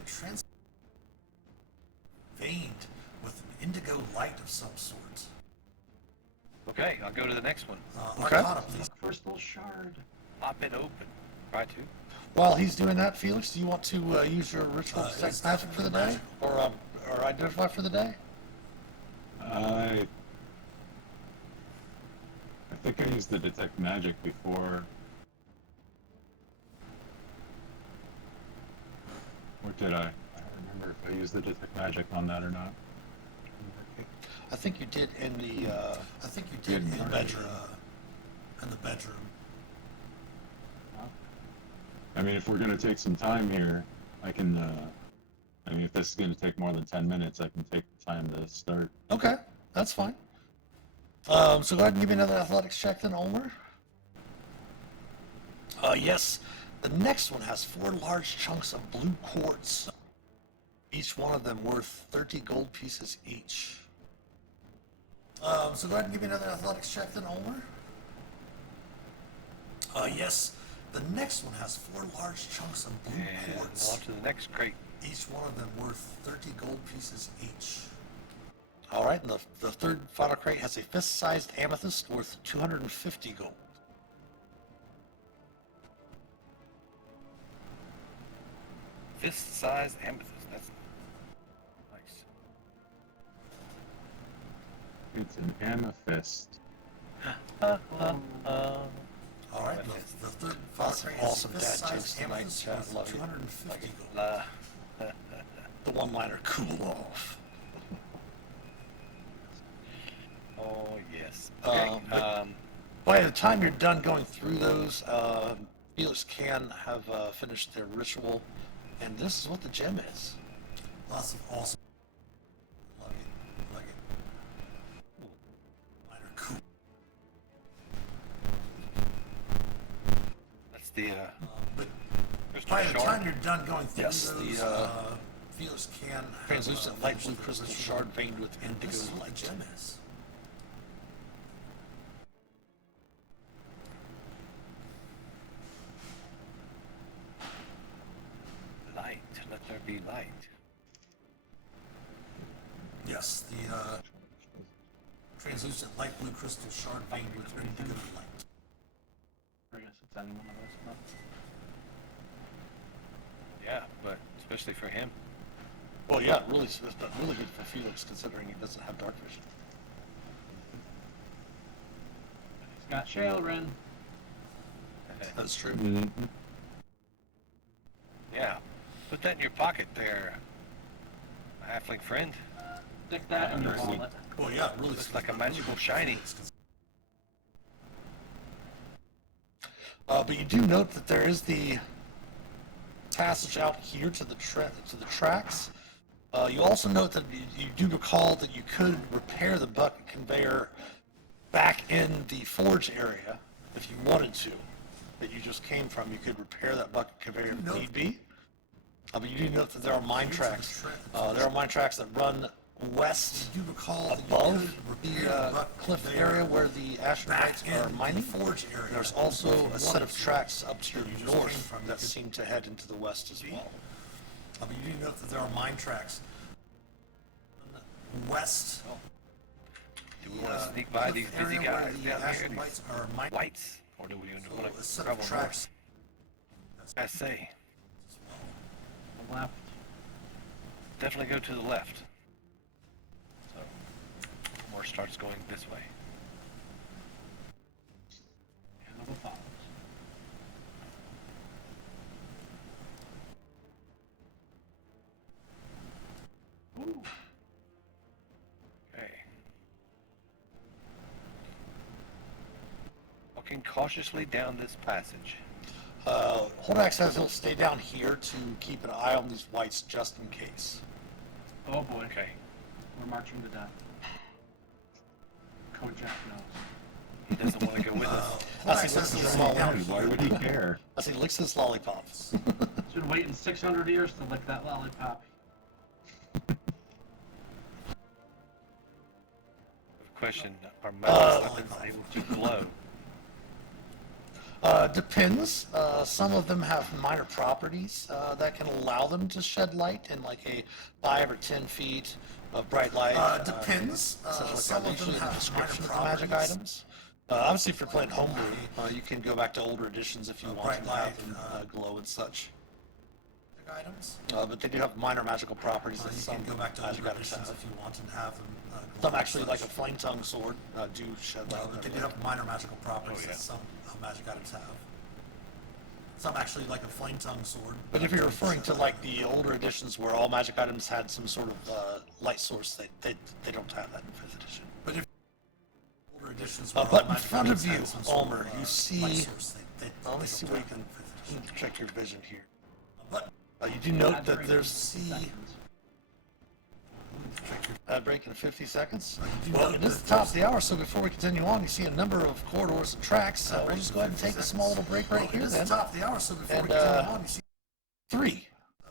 veined with an indigo light of some sort. Okay, I'll go to the next one. Arcana, please. Crystal shard. Pop it open. Try to. While he's doing that, Felix, do you want to use your ritual detect magic for the day, or identify for the day? I think I used the detect magic before. Or did I? I don't remember if I used the detect magic on that or not. I think you did in the. I think you did in the bedroom. In the bedroom. I mean, if we're gonna take some time here, I can I mean, if this is going to take more than 10 minutes, I can take the time to start. Okay, that's fine. So go ahead and give me another athletics check then, Ulmer. Yes, the next one has 4 large chunks of blue quartz, each one of them worth 30 gold pieces each. So go ahead and give me another athletics check then, Ulmer. Yes, the next one has 4 large chunks of blue And quartz, on to the next crate. each one of them worth 30 gold pieces each. All right, and the third final crate has a fist-sized amethyst worth 250 gold. Fist-sized amethyst. That's nice. It's an amethyst. All right, the third final crate has a fist-sized amethyst worth 250 gold. The one-liner, cool off. Oh yes. Okay. By the time you're done going through those, healers can have finished their ritual, and this is what the gem is. Lots of awesome. Like it. Minor cool. That's the But Mr. by the Shard. time you're done going through Yes, those, the, healers can have translucent light blue crystal shard veined with indigo This is what light. the gem is. Light. Let there be light. Yes, the translucent light blue crystal shard veined with indigo light. I guess it's any one of us. No. Yeah, but especially for him. Well, yeah, really, it's really good for Felix considering he doesn't have dark vision. He's got Shailrin. That's true. Yeah. Put that in your pocket there, halfling friend. Stick that in your Nice. wallet. Well, yeah, really. Looks like a magical shiny. But you do note that there is the passage out here to the tracks. You also note that you do recall that you could repair the bucket conveyor back in the forge area if you wanted to. That you just came from, you could repair that bucket conveyor if need be. But you do note that there are mine tracks. There are mine tracks that run west You do recall that you above could repair the bucket cliff conveyor area where the Asherites in are the mining. forge area. There's also If you a set wanted of to. tracks up to your You just came north from, you that could- seem to head into the west as well. But you do note that there are mine tracks west. Do we want to sneak by these cliff busy area where guys the down here? Asherites are mining. Whites? Or do we So want a to set travel of north? tracks. I say, The left. definitely go to the left. So, more starts going this way. Hannibal follows. Ooh. Okay. Walking cautiously down this passage. Hordak says he'll stay down here to keep an eye on these whites just in case. Oh boy. Okay. We're marching to death. Kojak knows. He doesn't want to go with us. As Hordak he says licks he'll his stay down lollipop. Why would he care? As he licks his lollipops. He's been waiting 600 years to lick that lollipop. Question, are magic weapons able to glow? Depends. Some of them have minor properties that can allow them to shed light in like a 5 or 10 feet of bright light. Depends. Essentially, Some of usually them the have description of the minor magic properties. items. Obviously, if you're playing homebrew, you can go back to older editions if you want bright to have light, them glow and such. Items. But they do have minor magical properties that You some can go back to magic older items editions have. if you want and have them. Some actually, like a flame tongue sword, do shed light. But they do have minor magical properties Oh, yeah. that some magic items have. Some actually, like a flame tongue sword. But if you're referring to like the older editions where all magic items had some sort of light source, they don't have that in 5th edition. But if older editions where all But in magic front items of you, had some sort of, Ulmer, you light see. source, they Let me don't see what you have can in 5th edition. check your vision here. But You do note that during there's seconds. break in 50 seconds. Well, it is the top of the hour, so before we continue on, you see a number of corridors and tracks. We'll just go ahead and take a small little break right here then. Top of the hour, so before And, we continue on, you see. 3.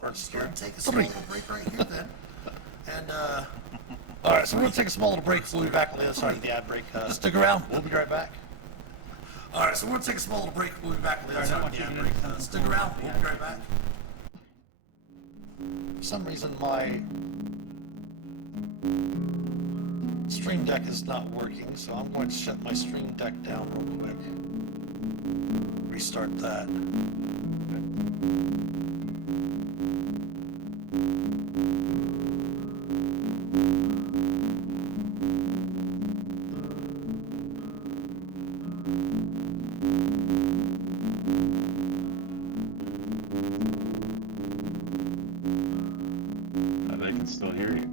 Just go ahead and take a small little break right here then. And, All right, so we're going to take a small little break. We'll be back on the other side of the ad break. Stick around. We'll be right back. all right, so we're going to take a small little break. We'll be back on the other side of the ad break. Stick around. We'll be right back. For some reason, my Stream Deck is not working, so I'm going to shut my Stream Deck down real quick. Restart that. They can still hear you.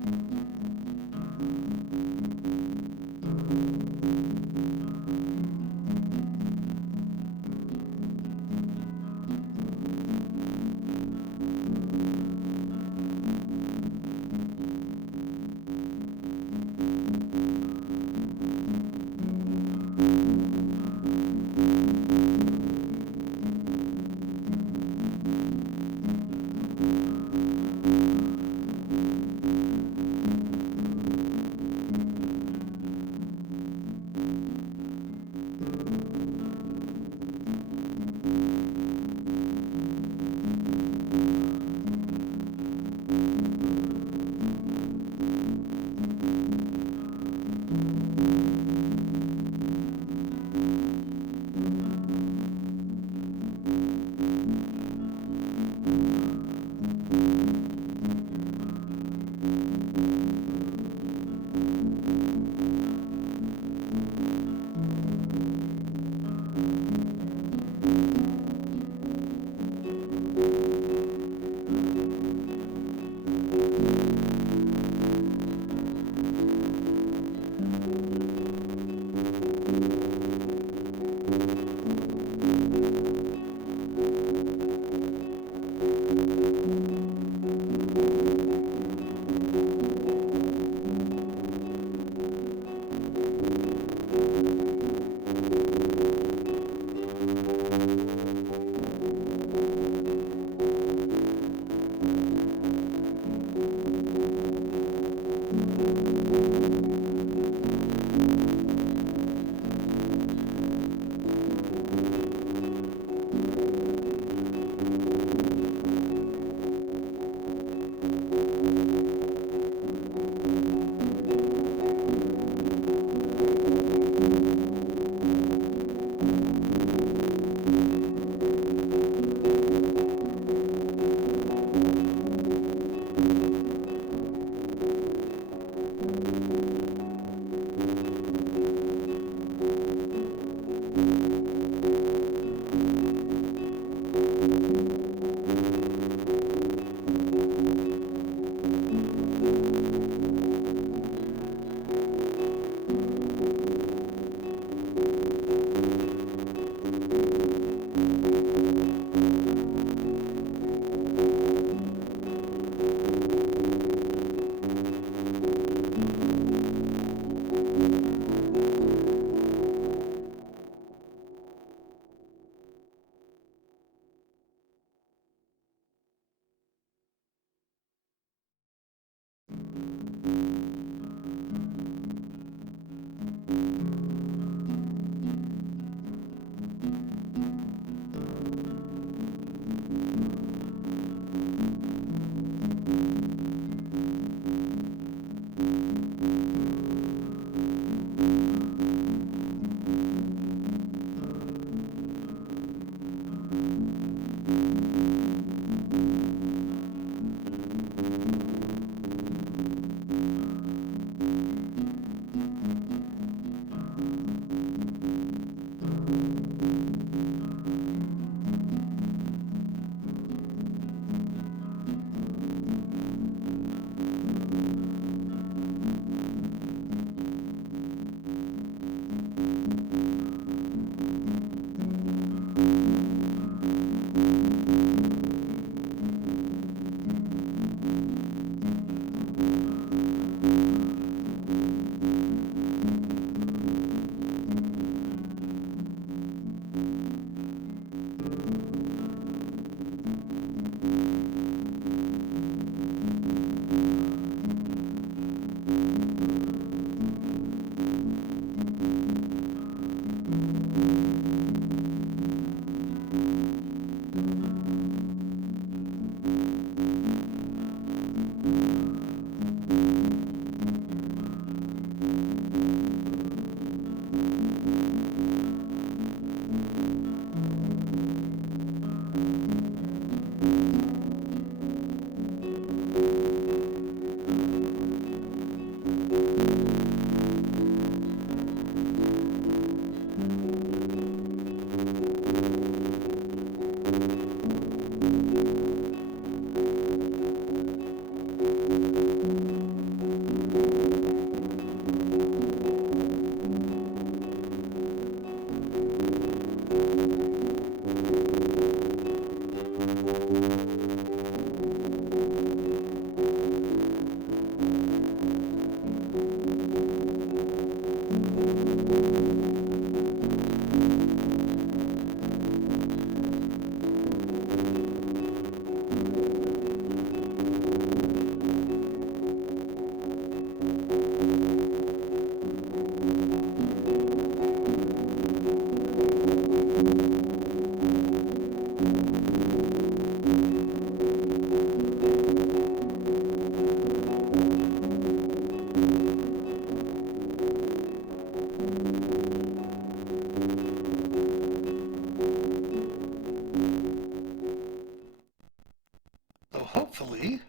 So hopefully,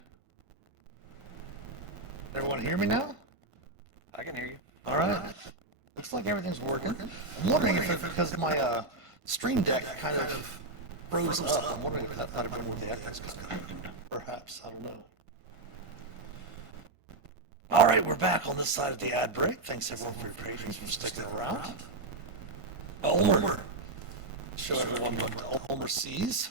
everyone hear me now? I can hear you. All right. Looks like everything's working. I'm wondering if it's because my Stream Deck kind of froze up. I'm wondering if that might have been where the echo's coming from. Perhaps. I don't know. All right, we're back on this side of the ad break. Thanks everyone for your patience for sticking around. Ulmer. Show everyone what Ulmer sees.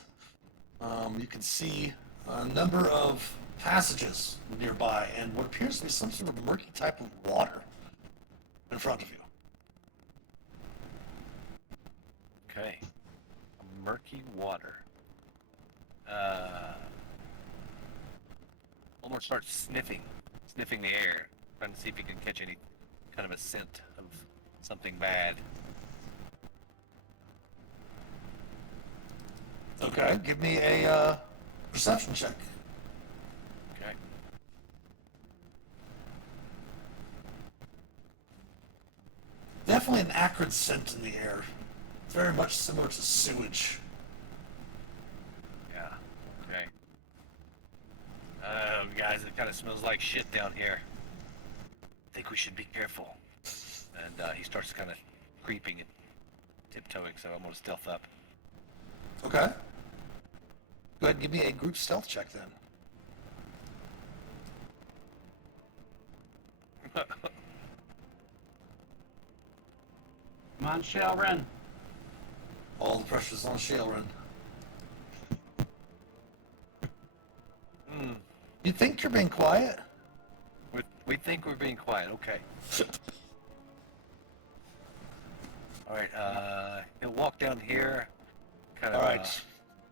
You can see a number of passages nearby and what appears to be some sort of murky type of water in front of you. Okay. Murky water. Ulmer starts sniffing the air, trying to see if he can catch any kind of a scent of something bad. Okay, give me a perception check. Okay. Definitely an acrid scent in the air. Very much similar to sewage. Yeah. Okay. Guys, it kind of smells like shit down here. I think we should be careful. And he starts kind of creeping and tiptoeing, so I'm gonna stealth up. Okay. Go ahead and give me a group stealth check then. Come on, Shale Ren. All the pressure's on Shailren. You think you're being quiet? We think we're being quiet. Okay. All right. He'll walk down here. Kind of. All right.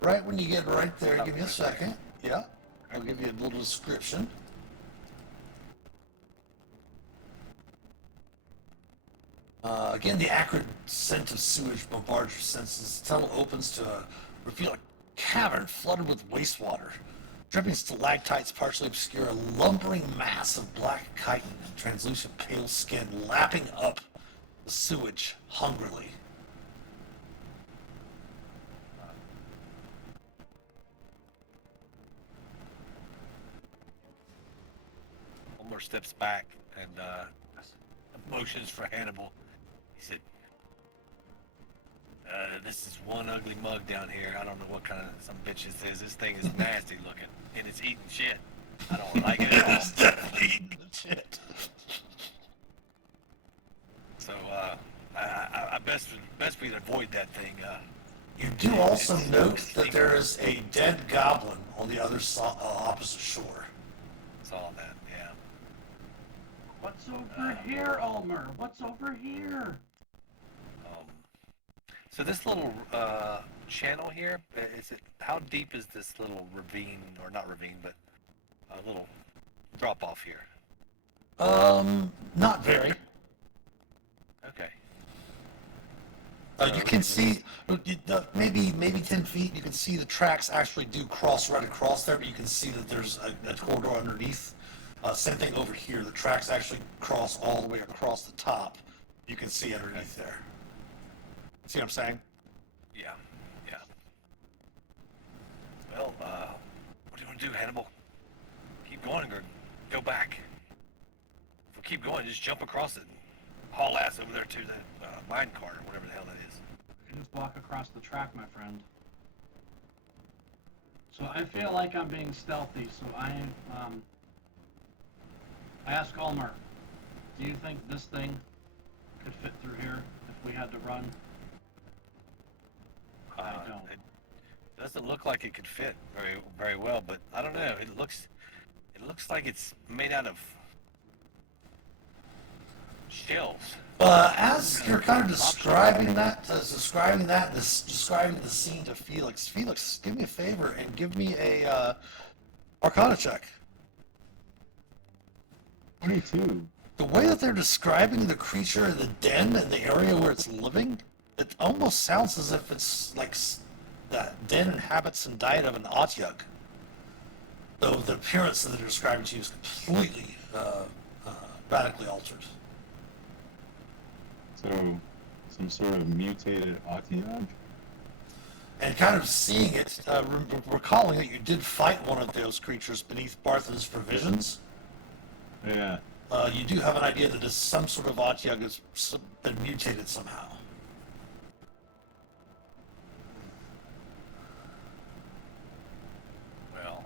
Right when you get right there, give me a second. Yeah. I'll give you a little description. Again, the acrid scent of sewage bombards your senses. The tunnel opens to reveal a cavern flooded with wastewater. Dripping stalactites partially obscure a lumbering mass of black chitin and translucent pale skin lapping up the sewage hungrily. Ulmer steps back and motions for Hannibal. He said, this is one ugly mug down here. I don't know what kind of some bitch this is. This thing is nasty looking, and it's eating shit. I don't like it at all. It's definitely eating shit. So, I best we avoid that thing. You do also note that there is a dead goblin on the other opposite shore. Saw that, yeah. What's over here, Ulmer? What's over here? So this little channel here, is it? How deep is this little ravine, or not ravine, but a little drop off here? Not very. Okay. You can see maybe 10 feet. You can see the tracks actually do cross right across there, but you can see that there's a corridor underneath. Same thing over here. The tracks actually cross all the way across the top. You can see underneath there. See what I'm saying? Yeah. Yeah. Well, what do you want to do, Hannibal? Keep going or go back? If we keep going, just jump across it and haul ass over there to the mine cart or whatever the hell that is. You just walk across the track, my friend. So I feel like I'm being stealthy, so I ask Ulmer, do you think this thing could fit through here if we had to run? I don't. It doesn't look like it could fit very well, but I don't know. It looks like it's made out of shells. As you're kind of describing the scene to Felix. Felix, give me a favor and give me a Arcana check. 22. The way that they're describing the creature in the den and the area where it's living, it almost sounds as if it's like that den inhabits and diet of an Otyug. Though the appearance that they're describing to you is completely radically altered. So, some sort of mutated Otyug? And kind of seeing it, recalling that you did fight one of those creatures beneath Barthen's provisions, Yeah. you do have an idea that it's some sort of Otyug that's been mutated somehow. Well,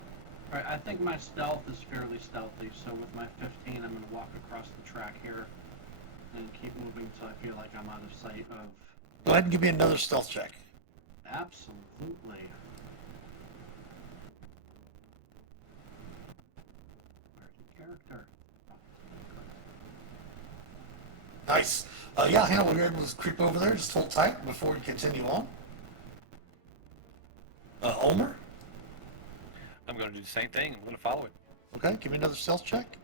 Alright, I think my stealth is fairly stealthy, so with my 15 I'm going to walk across the track here and keep moving so I feel like I'm out of sight of... Go ahead and give me another stealth check. Absolutely. Where's the character? Nice. Yeah, Hannibal, you're able to creep over there. Just hold tight before we continue on. Ulmer? I'm going to do the same thing. I'm going to follow it. Okay, give me another stealth check.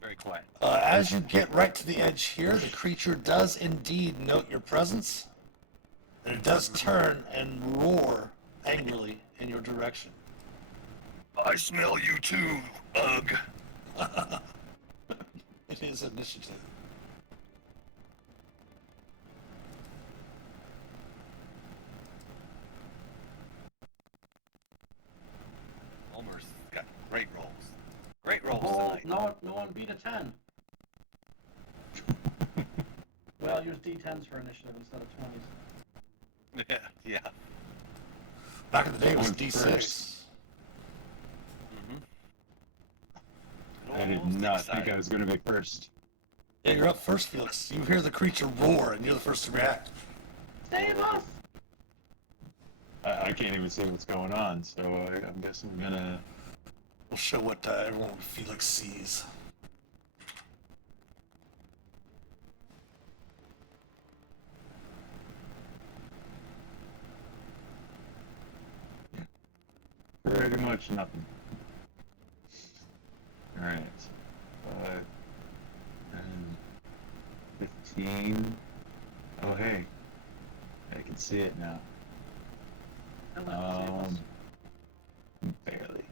Very quiet. As you get right to the edge here, the creature does indeed note your presence, and it does turn and roar angrily in your direction. I smell you too, Ugh. It is initiative. Homer's got great rolls. Great rolls Oh, tonight. no one beat a 10. Well, use D10s for initiative instead of 20s. Yeah, yeah. Back in the day, it was Going D6. first. I did not think I was going to be first. Yeah, you're up first, Felix. You hear the creature roar, and you're the first to react. Save us! I can't even see what's going on, so I'm guessing I'm gonna... We'll show what everyone Felix sees. Pretty much nothing. Alright. 5 and 15. Oh, hey. I can see it now. Barely.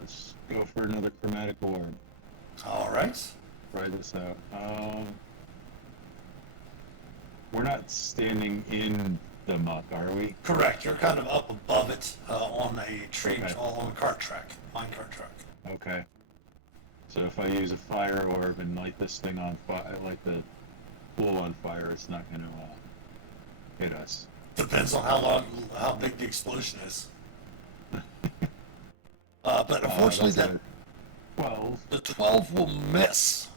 Let's go for another chromatic orb. All right. Try this out. We're not standing in the muck, are we? Correct. You're kind of up above it on a tree, Okay. on a cart track, mine cart track. Okay. So if I use a fire orb and light this thing on fire, light the pool on fire, it's not going to hit us. Depends on how big the explosion is. But unfortunately, That's a 12. the 12 will miss.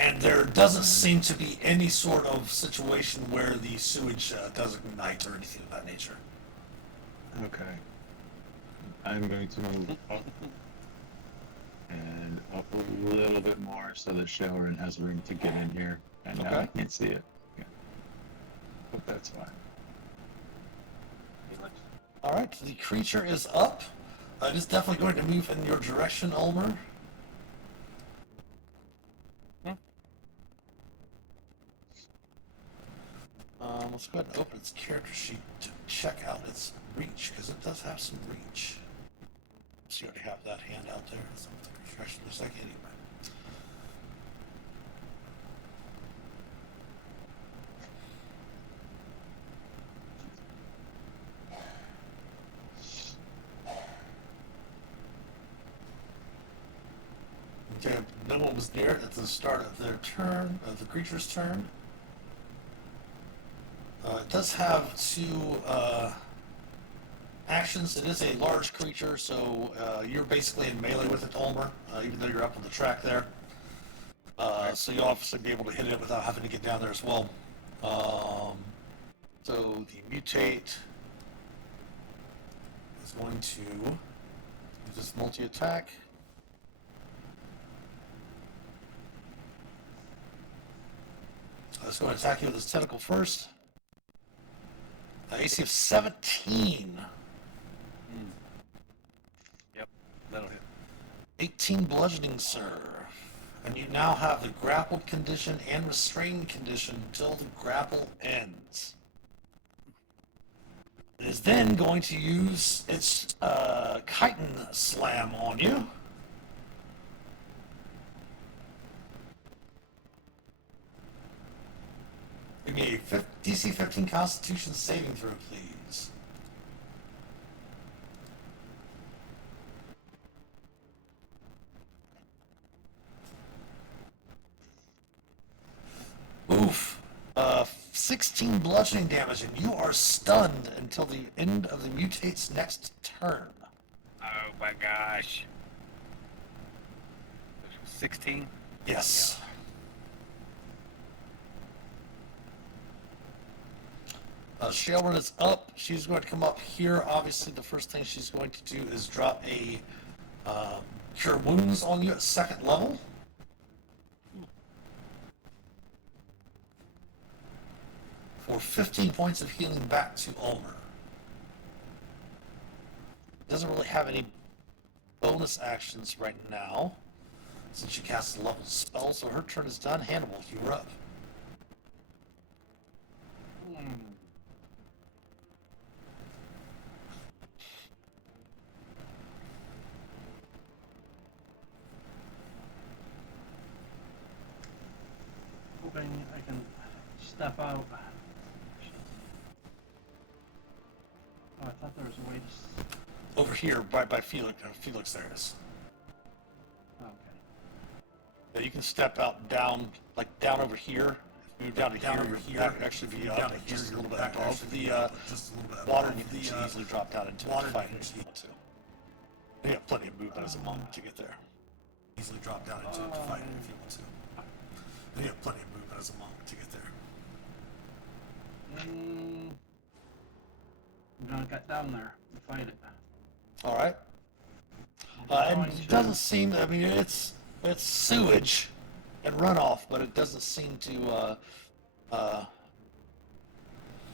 And there doesn't seem to be any sort of situation where the sewage doesn't ignite or anything of that nature. Okay. I'm going to move up and up a little bit more so that Sharon has room to get in here. And now I Okay. can't see it. Yeah. But that's fine. All right, the creature is up. It is definitely going to move in your direction, Ulmer. Let's go ahead and open its character sheet to check out its reach, because it does have some reach. So you already have that hand out there. That's what the creature actually looks like anyway. Okay, no one was near it at the start of their turn, of the creature's turn. It does have two actions. It is a large creature, so you're basically in melee with it, Ulmer, even though you're up on the track there. So you'll obviously be able to hit it without having to get down there as well. So the mutate is going to use this multi-attack. Let's go and attack you with his tentacle first. AC of 17. Yep, that'll hit. 18 bludgeoning, sir. And you now have the grappled condition and restrained condition until the grapple ends. It is then going to use its chitin slam on you. Give me a DC 15 Constitution saving throw, please. Oof. 16 bludgeoning damage, and you are stunned until the end of the mutate's next turn. Oh my gosh. 16? Yes. Shailran is up. She's going to come up here. Obviously, the first thing she's going to do is drop a Cure Wounds on you at 2nd level. For 15 points of healing back to Ulmer. Doesn't really have any bonus actions right now, since she casts a level spell, so her turn is done. Hannibal, you're up. Hoping I can step out. Oh, I thought there was a way to. Over here, right by Felix. Felix, there it is. Okay. Yeah, you can step out down, like down over here. If you move down to Down here, over you here. back actually be Down up to just a here, little bit back above actually the just a little bit water. above You can the, easily drop down into water the fight you if can you want to. You have plenty of movement as a monk to get there. easily drop down into it to fight it if you want to. And you have plenty of movement as a monk to get there. I'm gonna get down there and fight it. All right. And it doesn't seem. I mean, it's sewage and runoff, but it doesn't seem to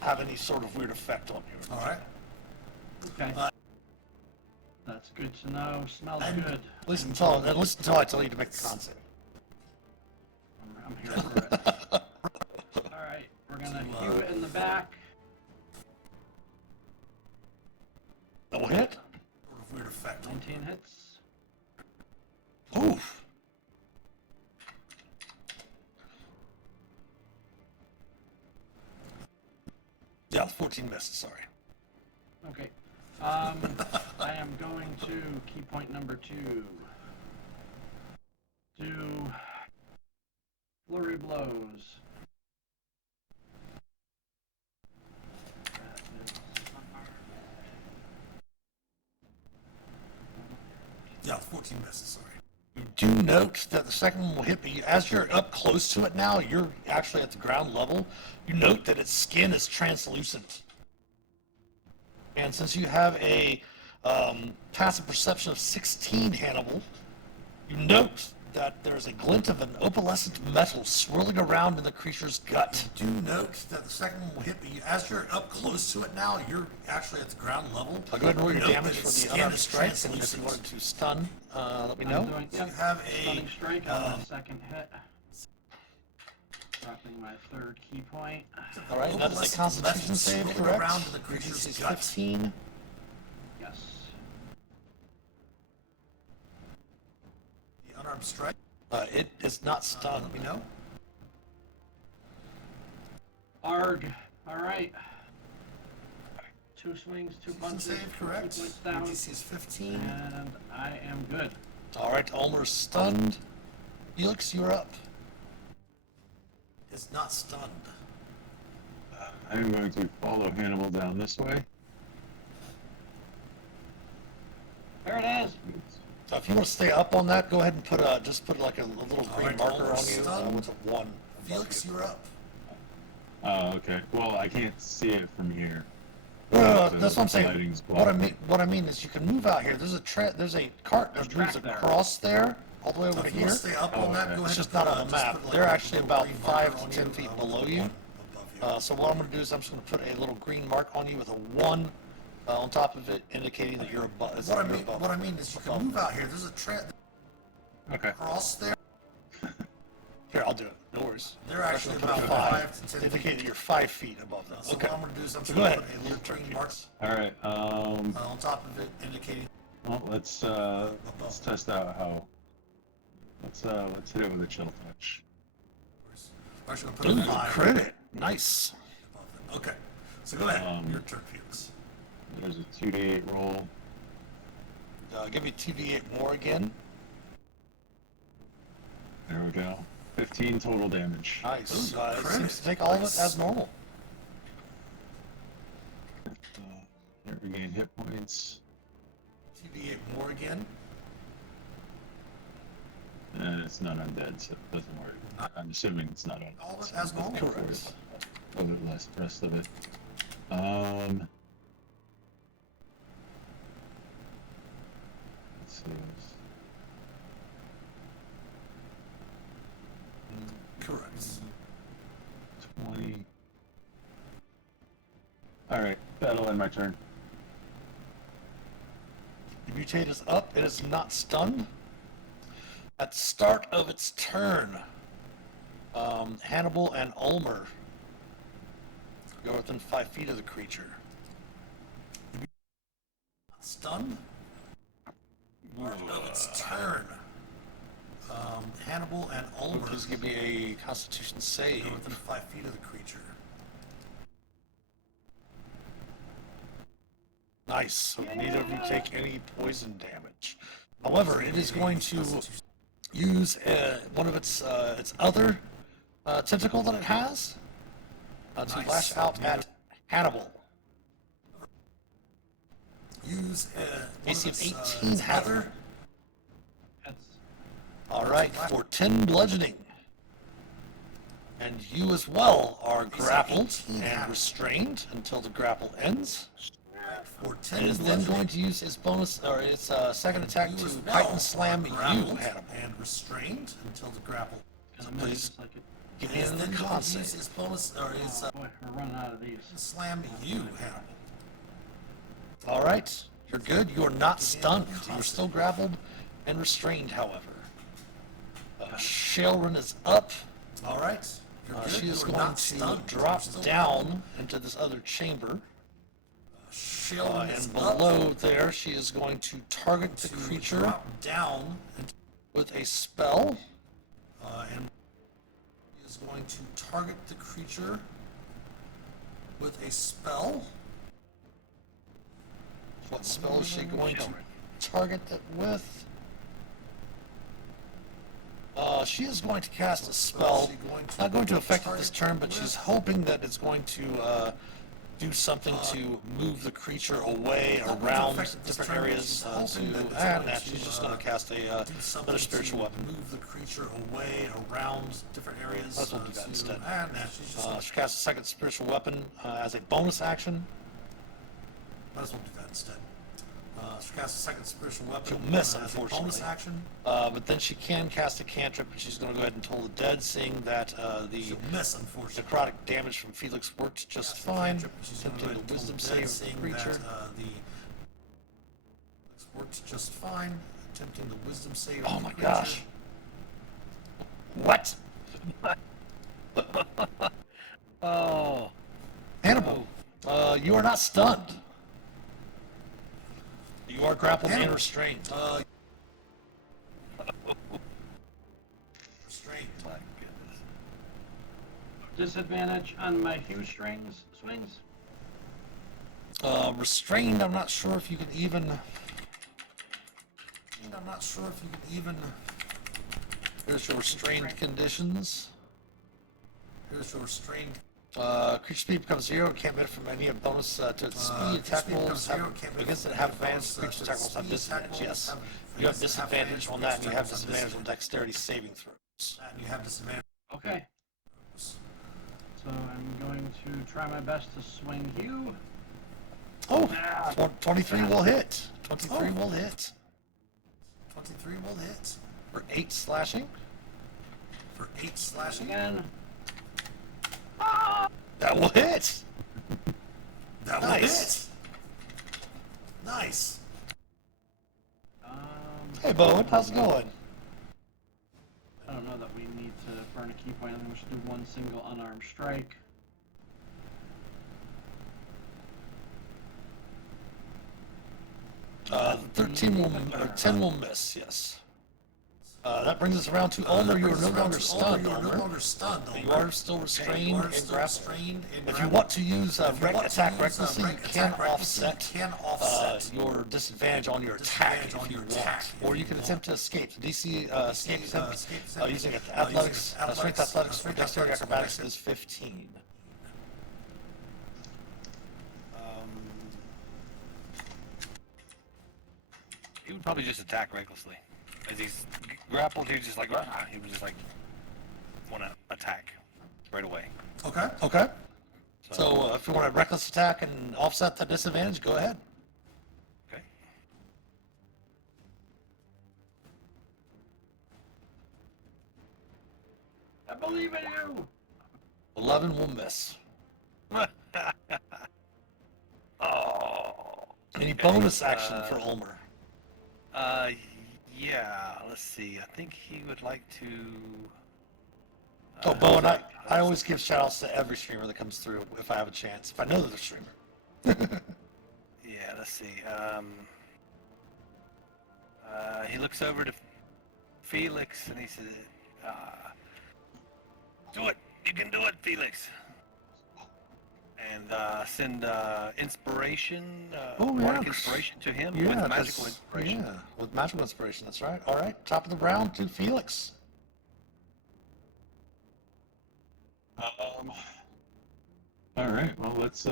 have any sort of weird effect on you. All right. Okay. That's good to know. Smells And- good. Listen until I tell you to make the con save. I'm here for it. Alright, we're gonna hew it in the back. No hit. Sort of weird effect on 19 hits. Oof. Yeah, 14 misses. Sorry. Okay. I am going to key point number 2. Do flurry blows. That is Yeah, 14 misses, sorry. do note that the second one will hit, but as you're up close to it now, you're actually at the ground level. You note that its skin is translucent. And since you have a passive perception of 16, Hannibal, you note that there's a glint of an opalescent metal swirling around in the creature's gut. You do note that the second one will hit, but as you're up close to it now, you're actually at the ground level. I'll go ahead and roll your damage for the unarmed strike, and if you wanted to stun, let me know. I'm doing, yep, You have stunning a strike on my second hit. Dropping my third key point. all right, that is a Constitution save, correct? Around in the creature's 15. Yes. The unarmed strike. It is not stunned. We know. Arg. All right. 2 swings, 2 punches. Save, correct. 2 points down. DC is 15. And I am good. All right, Ulmer's stunned. Felix, you're up. Is not stunned. I'm going to follow Hannibal down this way. There it is. So if you want to stay up on that, go ahead and put just put like a little green right, marker on Ulmer's you stunned. with a 1. Felix, you're up. Oh, okay. Well, I can't see it from here. Well, So that's what I'm the saying. lighting's What I mean is you can move out here. There's a cart that track moves there. across there, all the way over So to if you here. want to stay up Oh, on that, okay. go ahead. It's just and not put, on the just map. put, like, They're a actually little about green 5 marker to on 10 you, feet with below a you. 1 above you. So what I'm going to do is I'm just going to put a little green mark on you with a 1 on top of it, indicating that you're above. What I mean is you can move out here. There's a track Okay. across there. Here, I'll do it. No worries. They're actually Put a about 5 5 to 10 indicate feet. that you're 5 feet above them. So Okay. what I'm going to do is I'm So just go going to ahead. put a little green mark All right. on top of it, indicating. Well, let's test out how. Let's hit it with a chill touch. We're actually going to Ooh, put a 5 credit. Nice. above it. Okay. So go ahead. Your turn, Felix. There's a 2d8 roll. Give me 2d8 more again. There we go. 15 total damage. Nice. Ooh, It credit. seems to take all of it as normal. Here regain hit points. 2d8 more again. And it's not undead, so it doesn't work. I'm assuming it's not undead. All of it so as we'll normal. go for it. Over the rest of it. Let's see. Correct. 20. Alright, that'll end my turn. The mutate is up. It is not stunned. At the start of its turn, Hannibal and Ulmer go within 5 feet of the creature. Stunned. Start of its turn, Hannibal and Ulmer. Please give me a Constitution save. Go within 5 feet of the creature. Nice. So neither of you take any poison damage. However, it is going to use one of its other tentacle that it has to lash out at Hannibal. Use AC of 18, Heather. That's All right, for 10 bludgeoning. And you as well are grappled and restrained until the grapple ends. for It 10 is then going to use its bonus or its second attack to Titan Slam you, Hannibal. and restrained until the grapple. So gonna make please this like a, give And me is then another going con to use save. his bonus or his oh boy, we're running out of these. slam you, Hannibal. All right, you're good. You are not stunned. You're still grappled and restrained, however. Shailran is up. All right. You're good. She is You're going not to stunned. drop You're still down into this other chamber. Shailran is And up below there, she is going to target the to creature drop down, with a spell. and is going to target the creature with a spell. What spell is she going to target it with? She is going to cast a spell. Not going to affect it this turn, but she's hoping that it's going to do something to move the creature away, around different areas. And she's just going to cast another spiritual weapon. Move the creature away, around different areas. Let's do that instead. She casts a second spiritual weapon as a bonus action. Might as well do that instead. She casts a second spiritual weapon. She'll miss, as a unfortunately. bonus action. But then she can cast a cantrip, and she's going to go ahead and toll the dead, seeing that the She'll miss, unfortunately. necrotic damage from Felix worked just fine. She's gonna go Attempting ahead and the wisdom toll the dead, save seeing of the creature. that, the works just fine. Attempting the wisdom save. Oh of the my creature. gosh. What? Oh. Hannibal, you are not stunned. You are grappled and restrained. Restrained. My goodness. Disadvantage on my hue swings. Restrained, I'm not sure if you can even... Here's your restrained conditions. Here's your restrained. Creature speed becomes 0, can't benefit from any bonus to its speed. Attack rolls against it have advantage. Creature attack rolls have disadvantage, yes. You have disadvantage on that, and you have disadvantage on dexterity saving throws. And you have disadvantage. Okay. So I'm going to try my best to swing hue. Oh, 23 will hit. 23 will hit. 23 will hit. For 8 slashing. For 8 slashing. Again. That will hit. That will hit. Nice. Hey, Bowen, how's it going? I don't know that we need to burn a key point. I think we should do one single unarmed strike. Uh, 13 will, 10 will miss, yes. That brings us around to Ulmer. You are no longer stunned, You are no Ulmer. longer stunned. You are still restrained and grappled. restrained and If you want to use attack recklessly, you can offset your disadvantage on your attack if you want. Or you can attempt to escape. The DC escape attempt using athletics, strength athletics, or dexterity acrobatics is 15. He would probably just attack recklessly. As he's grappled, he was just like, "Rah!" He was just like, want to attack right away. Okay. Okay. So if you want a reckless attack and offset the disadvantage, go ahead. Okay. I believe in you. 11 will miss. Oh. Any bonus action for Ulmer? Yeah. Let's see. I think he would like to. Oh, Bowen, I always give shout-outs to every streamer that comes through if I have a chance, if I know they're a streamer. Yeah. Let's see. He looks over to Felix and he says, "Do it. You can do it, Felix." And send inspiration, bardic inspiration to him with magical inspiration. Yeah, with magical inspiration, that's right. All right, top of the round to Felix. All right. Well, let's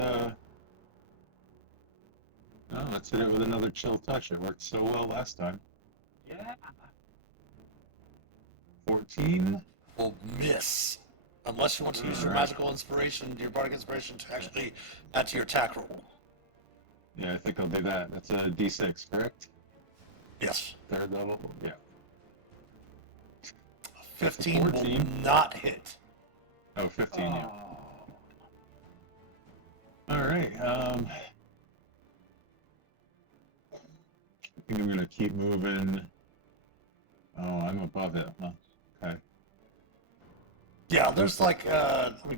hit it with another chill touch. It worked so well last time. Yeah. 14. Will miss, unless you want to use your magical inspiration, your bardic inspiration, to actually add to your attack roll. Yeah, I think I'll do that. That's a D6, correct? Yes. Third level. Yeah. 15 will 14. not hit. Oh, 15. Yeah. Oh. All right. I think I'm gonna keep moving. Oh, I'm above it. Huh? Okay. Yeah, there's like, let me,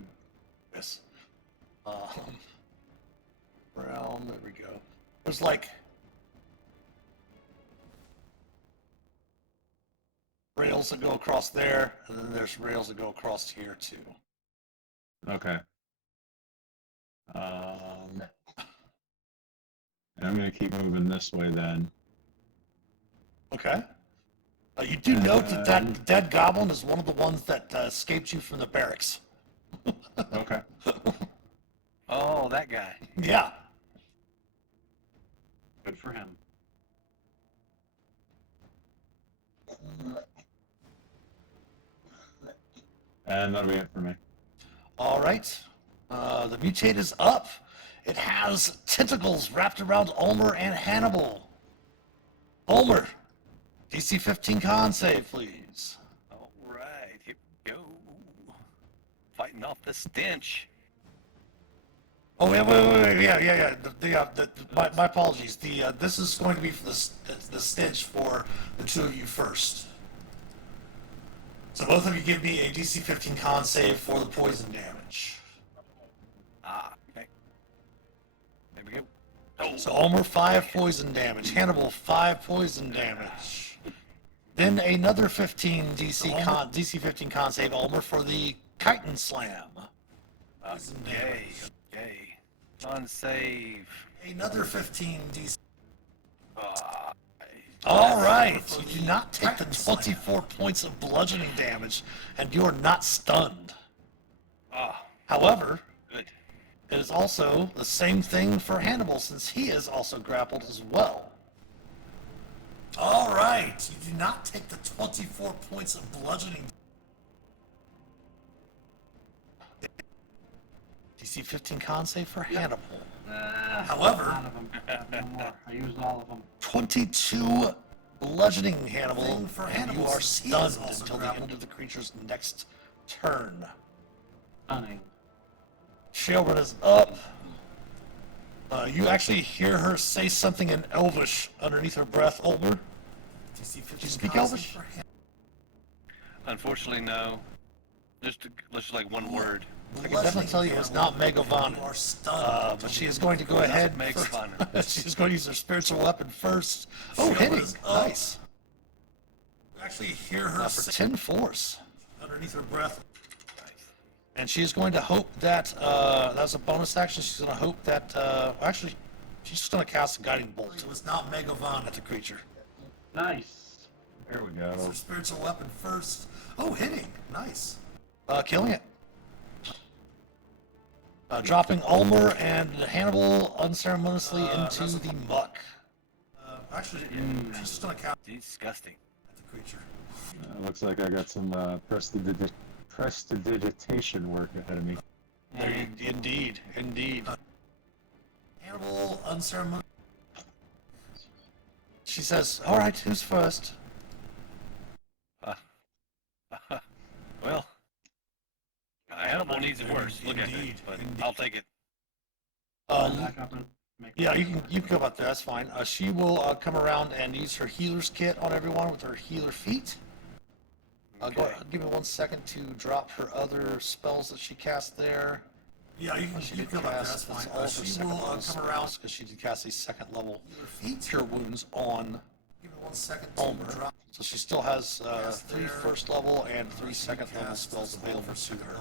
this. Realm, there we go. There's like rails that go across there, and then there's rails that go across here too. Okay. And I'm gonna keep moving this way then. Okay. You do note that that dead goblin is one of the ones that escaped you from the barracks. Okay. Oh, that guy. Yeah. Good for him. And that'll be it for me. All right. The mutate is up. It has tentacles wrapped around Ulmer and Hannibal. Ulmer, DC 15 con save, please. All right, here we go. Fighting off the stench. Oh, wait. Yeah. My apologies. This is going to be for the stench for the two of you first. So both of you give me a DC 15 con save for the poison damage. Okay. There we go. Oh, So Ulmer 5 poison damage, Hannibal 5 poison damage. Then another 15 DC 15 con save Ulmer for the chitin slam. Poison damage. okay. On save. Another 15 DC. Ah, All right, you do not take the 24 points of bludgeoning damage, and you are not stunned. However, good. it is also the same thing for Hannibal, since he is also grappled as well. All right, you do not take the 24 points of bludgeoning. DC 15 con save for Hannibal. However, None of them. No more. I used all of them. 22 bludgeoning Hannibal, and you are stunned until the end of the creature's next turn. Stunning. Sheldon is up. You actually hear her say something in Elvish underneath her breath, Ulmer. Did you speak Elvish? Unfortunately, no. Just like one word. I can definitely tell you it's not Megavan, but she is going to go ahead. Megavan. She's going to use her spiritual weapon first. Oh, hitting! Nice. You actually hear her for 10 force underneath her breath. And she is going to hope that, that's a bonus action, she's going to hope that, actually, she's just going to cast a guiding bolt. It was not Megavan at the creature. Nice. There we go. Her spiritual weapon first. Oh, hitting. Nice. Killing it. Dropping Ulmer and Hannibal unceremoniously into the muck. Actually, she's just going to cast Disgusting. at the creature. Looks like I got some prestidigitation work ahead of me. Indeed. Hannibal unceremoniously. She says, all right, who's first? Well, Hannibal needs it worse. Look at it, but I'll take it. Back up and make Yeah, you can go about there. That's fine. She will come around and use her healer's kit on everyone with her healer feat. Give me 1 second to drop her other spells that she cast there. Yeah, you can go about there. That's fine. She will come around because she did cast a second level cure wounds on Ulmer. So she still has 3 first level and 3 second level spells available to her.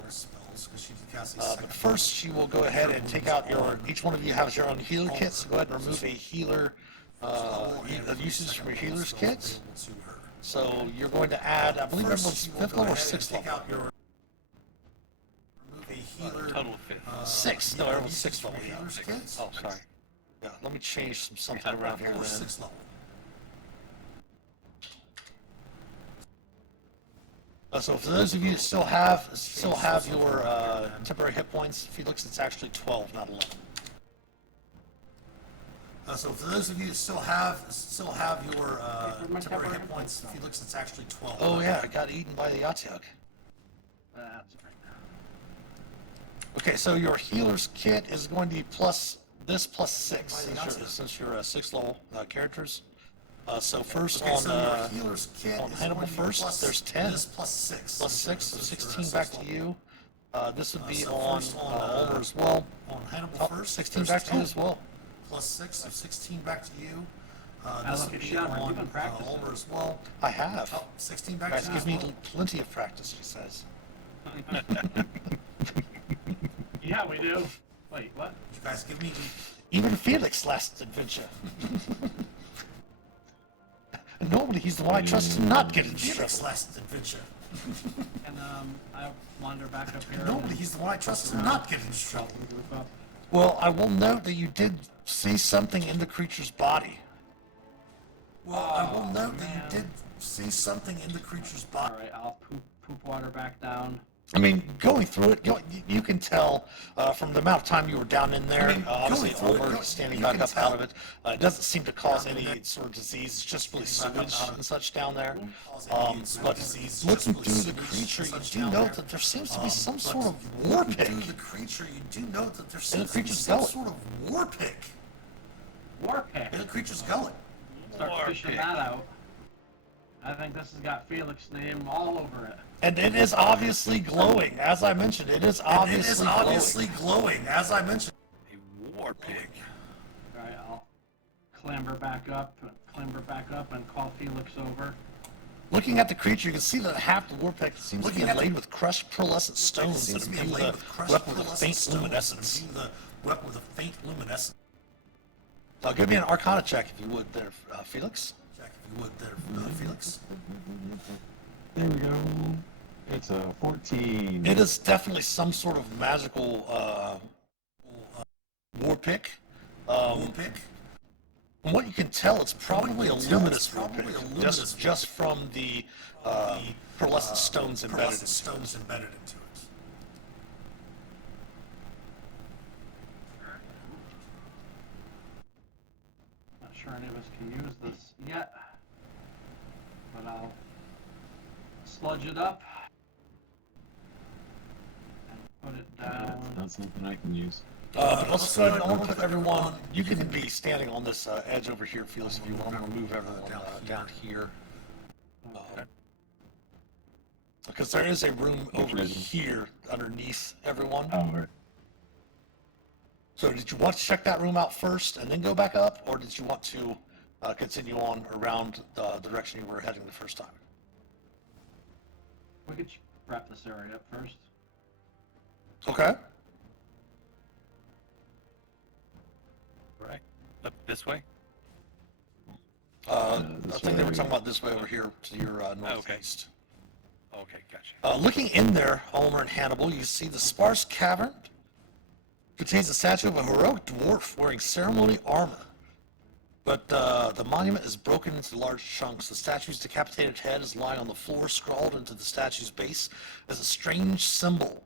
But first, she will go ahead and take out each one of you has your own healer kit, so go ahead and remove a healer usage from your healer's kit. So you're going to add, I believe everyone's 5th level or 6th level. Total of 5. 6. No, everyone's 6th level. Yeah. Oh, sorry. Yeah, let me change something around here. 6th level. So for those of you that still have your temporary hit points, Felix, it's actually 12, not 11. So for those of you that still have your temporary hit points, Felix, it's actually 12. Oh yeah, I got eaten by the Yatyuk. That's right. Okay, so your healer's kit is going to be plus 6 since you're 6th level characters. So first on Hannibal first, there's 10. Plus 6, so 16 back to you. This would be on Ulmer as well. On Hannibal first, 16 back to you as well. Plus 6, so 16 back to you. This would be on Ulmer as well. I have. 16 back to you. Guys, give me plenty of practice, she says. Yeah, we do. Wait, what? You guys give me even Felix last adventure. Normally he's the one I trust to not get into trouble. Last adventure. And I wander back up here. Normally he's the one I trust to not get into trouble. Group up. Well, I will note that you did see something in the creature's body. Well, I will note that you did see something in the creature's body. All right, I'll poop water back down. I mean, going through it, you can tell from the amount of time you were down in there. Obviously, it's over, standing back up out of it. It doesn't seem to cause any sort of disease. It's just really sewage and such down there. But looking through the creature, you do note that there seems to be some sort of war pick. In the creature's gullet. War pick. In the creature's gullet. Start War fishing pick. that out. I think this has got Felix's name all over it. And it is obviously glowing, as I mentioned. It is obviously glowing, as I mentioned. A war pig. All right, I'll clamber back up and call Felix over. Looking at the creature, you can see that half the war pick seems to be inlaid with crushed pearlescent stones that imbue the weapon with a faint luminescence. Give me an Arcana check, if you would, there, Felix. There we go. It's a 14. It is definitely some sort of magical war pick. From what you can tell, it's probably a luminous war pick, just from the pearlescent stones embedded into it. Not sure any of us can use this yet, but I'll sludge it up and put it down. That's something I can use. But let's go ahead and on with everyone. You can be standing on this edge over here, Felix, if you want. I'm going to move everyone down here. Because there is a room over here underneath everyone. Oh, right. So did you want to check that room out first and then go back up, or did you want to continue on around the direction you were heading the first time? We could wrap this area up first. Okay. Right. Up this way. I this think they were way. talking about this way over here to your northeast. Okay, gotcha. Looking in there, Homer and Hannibal, you see the sparse cavern contains a statue of a heroic dwarf wearing ceremony armor. But the monument is broken into large chunks. The statue's decapitated head is lying on the floor. Scrawled into the statue's base is a strange symbol.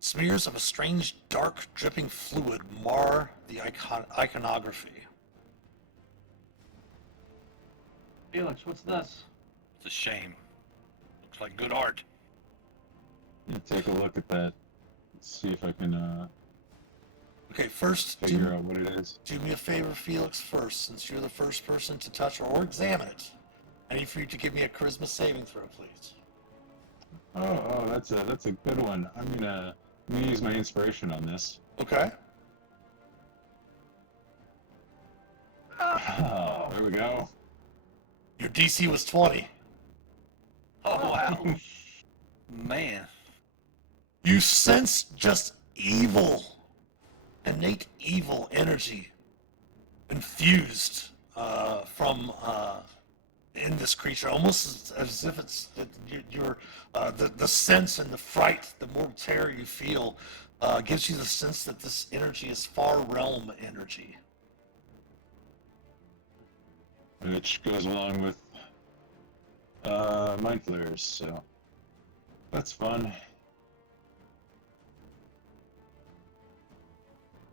Smears of a strange, dark, dripping fluid mar the iconography. Felix, what's this? It's a shame. Looks like good art. Yeah, take a look at that. See if I can Okay, first, figure out what it is. do me a favor, Felix, first, since you're the first person to touch or examine it. I need for you to give me a charisma saving throw, please. Oh, that's a good one. I'm gonna use my inspiration on this. Okay. Oh, there we go. Your DC was 20. Oh, wow. Man. You sense just evil, innate evil energy infused from in this creature, almost as if it's the sense and the fright, the mortal terror you feel gives you the sense that this energy is far realm energy. Which goes along with mind flares, so that's fun.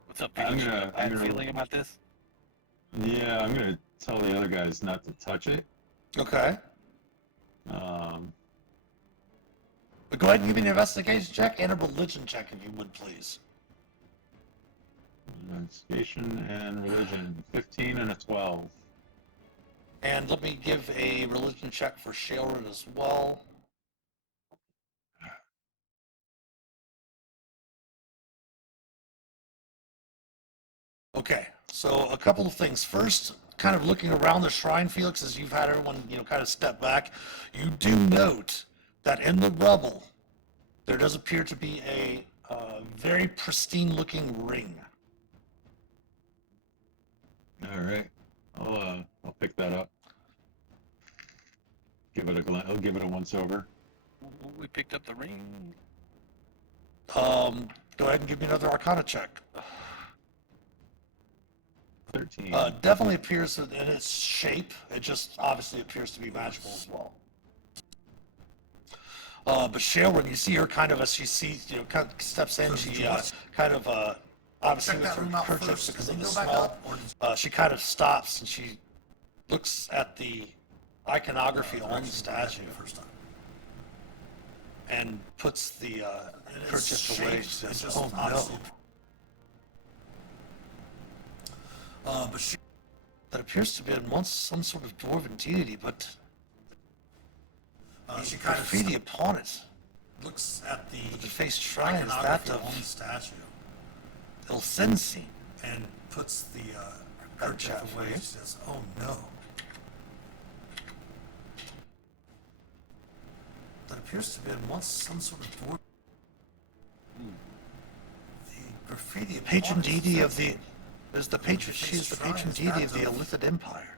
What's up, I'm Felix? gonna- Bad I'm gonna- feeling about this? Yeah, I'm gonna tell the other guys not to touch it. Okay. Um, But go ahead and give me an investigation check and a religion check, if you would, please. investigation and religion, 15 and a 12. And let me give a religion check for Sharon as well. Okay, so a couple of things. First, kind of looking around the shrine, Felix, as you've had everyone, kind of step back, you do note that in the rubble, there does appear to be a very pristine-looking ring. All right, I'll pick that up. Give it a glance. I'll give it a once over. We picked up the ring. Go ahead and give me another Arcana check. 13. Definitely appears in its shape. It just obviously appears to be magical as well. Bashir, when you see her kind of as she sees, kind of steps in, she kind of, obviously with her kerchief because of the smell, she kind of stops and she looks at the iconography on the statue and puts the kerchief away. She says, "Oh no." Bashir, that appears to be once some sort of dwarven deity, but she kind of graffiti upon it. Looks at the face shrine is that of statue. Ilsensi, and puts the kerchief away. She says, "Oh no." That appears to be once some sort of dwarf. The graffiti patron deity of the is the patron. She is the patron deity of the Illithid Empire.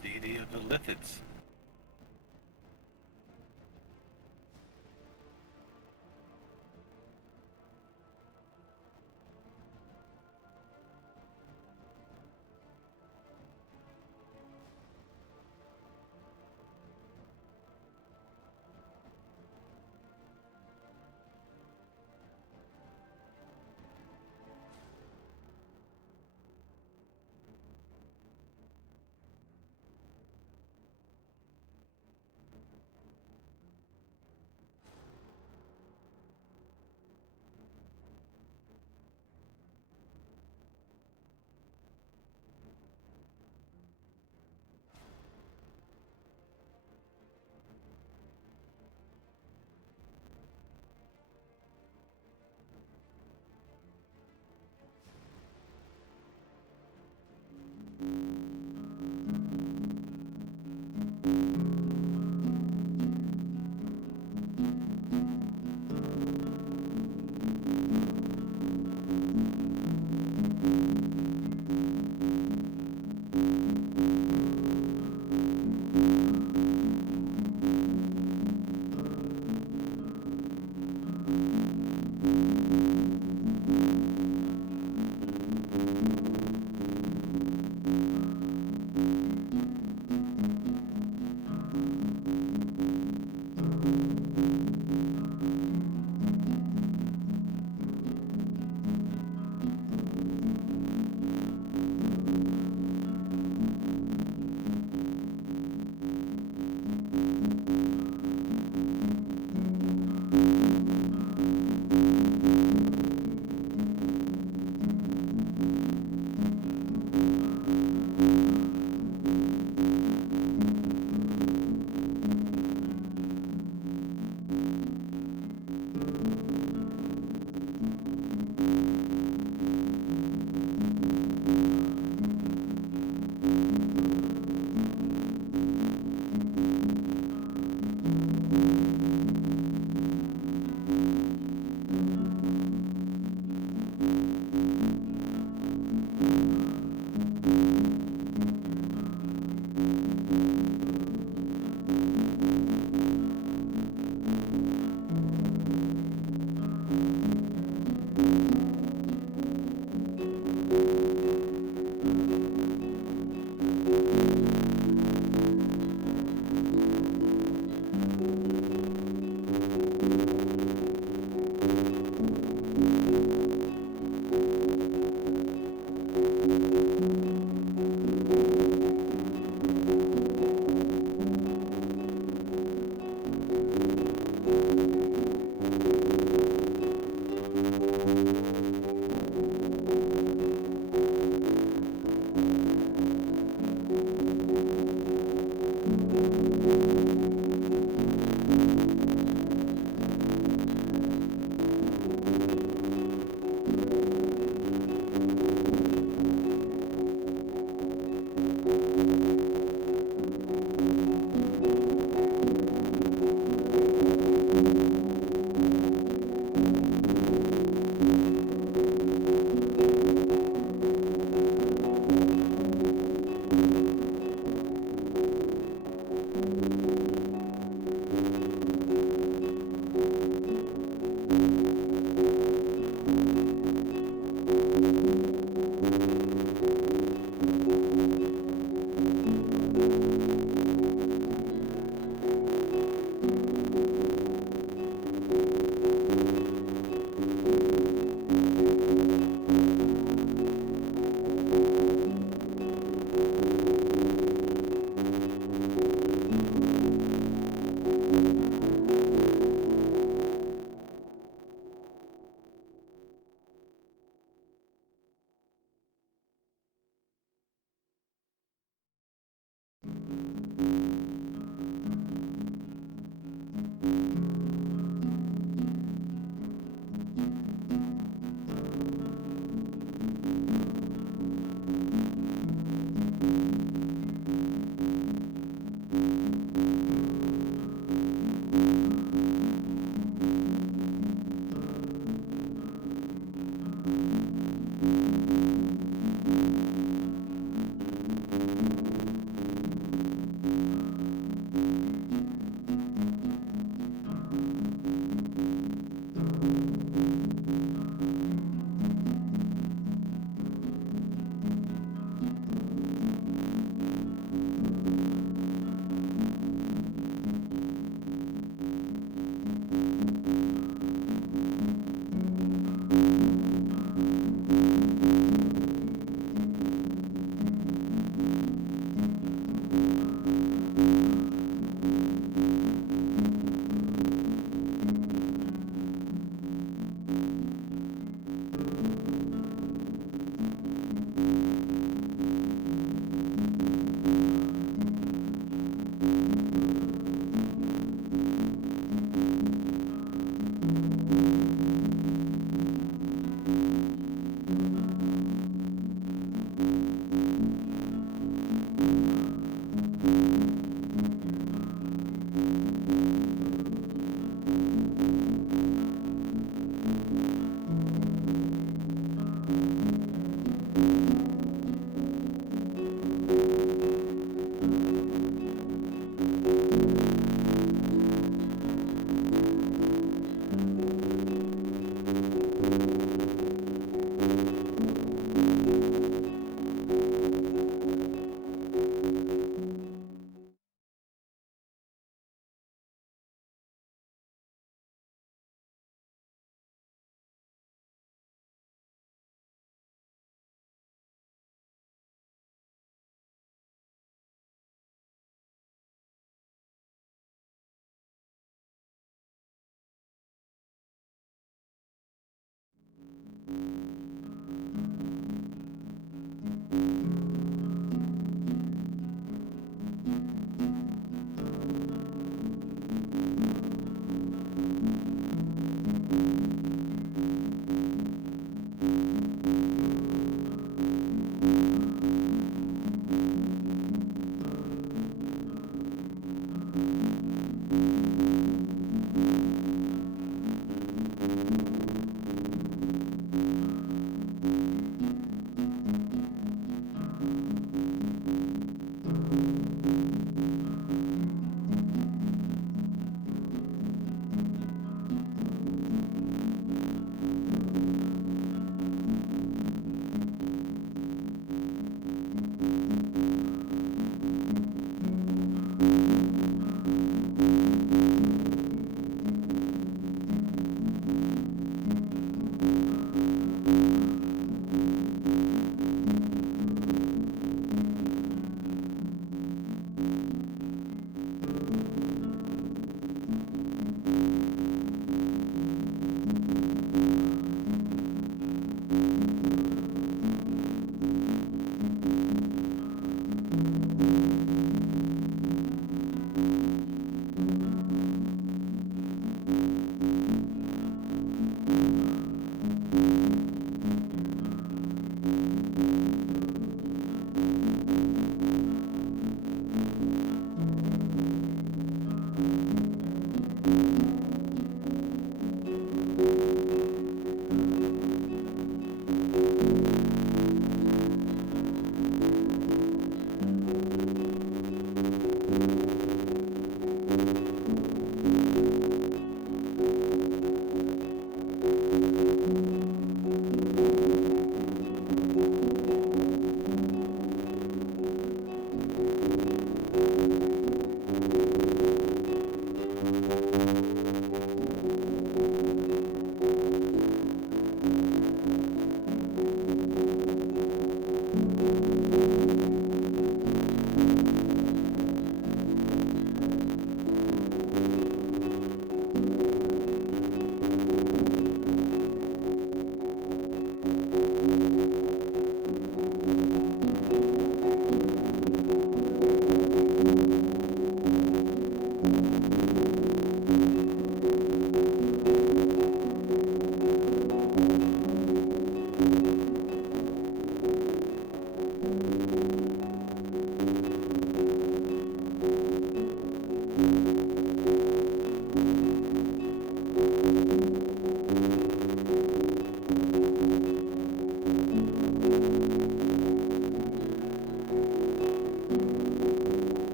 Deity of the Lithids.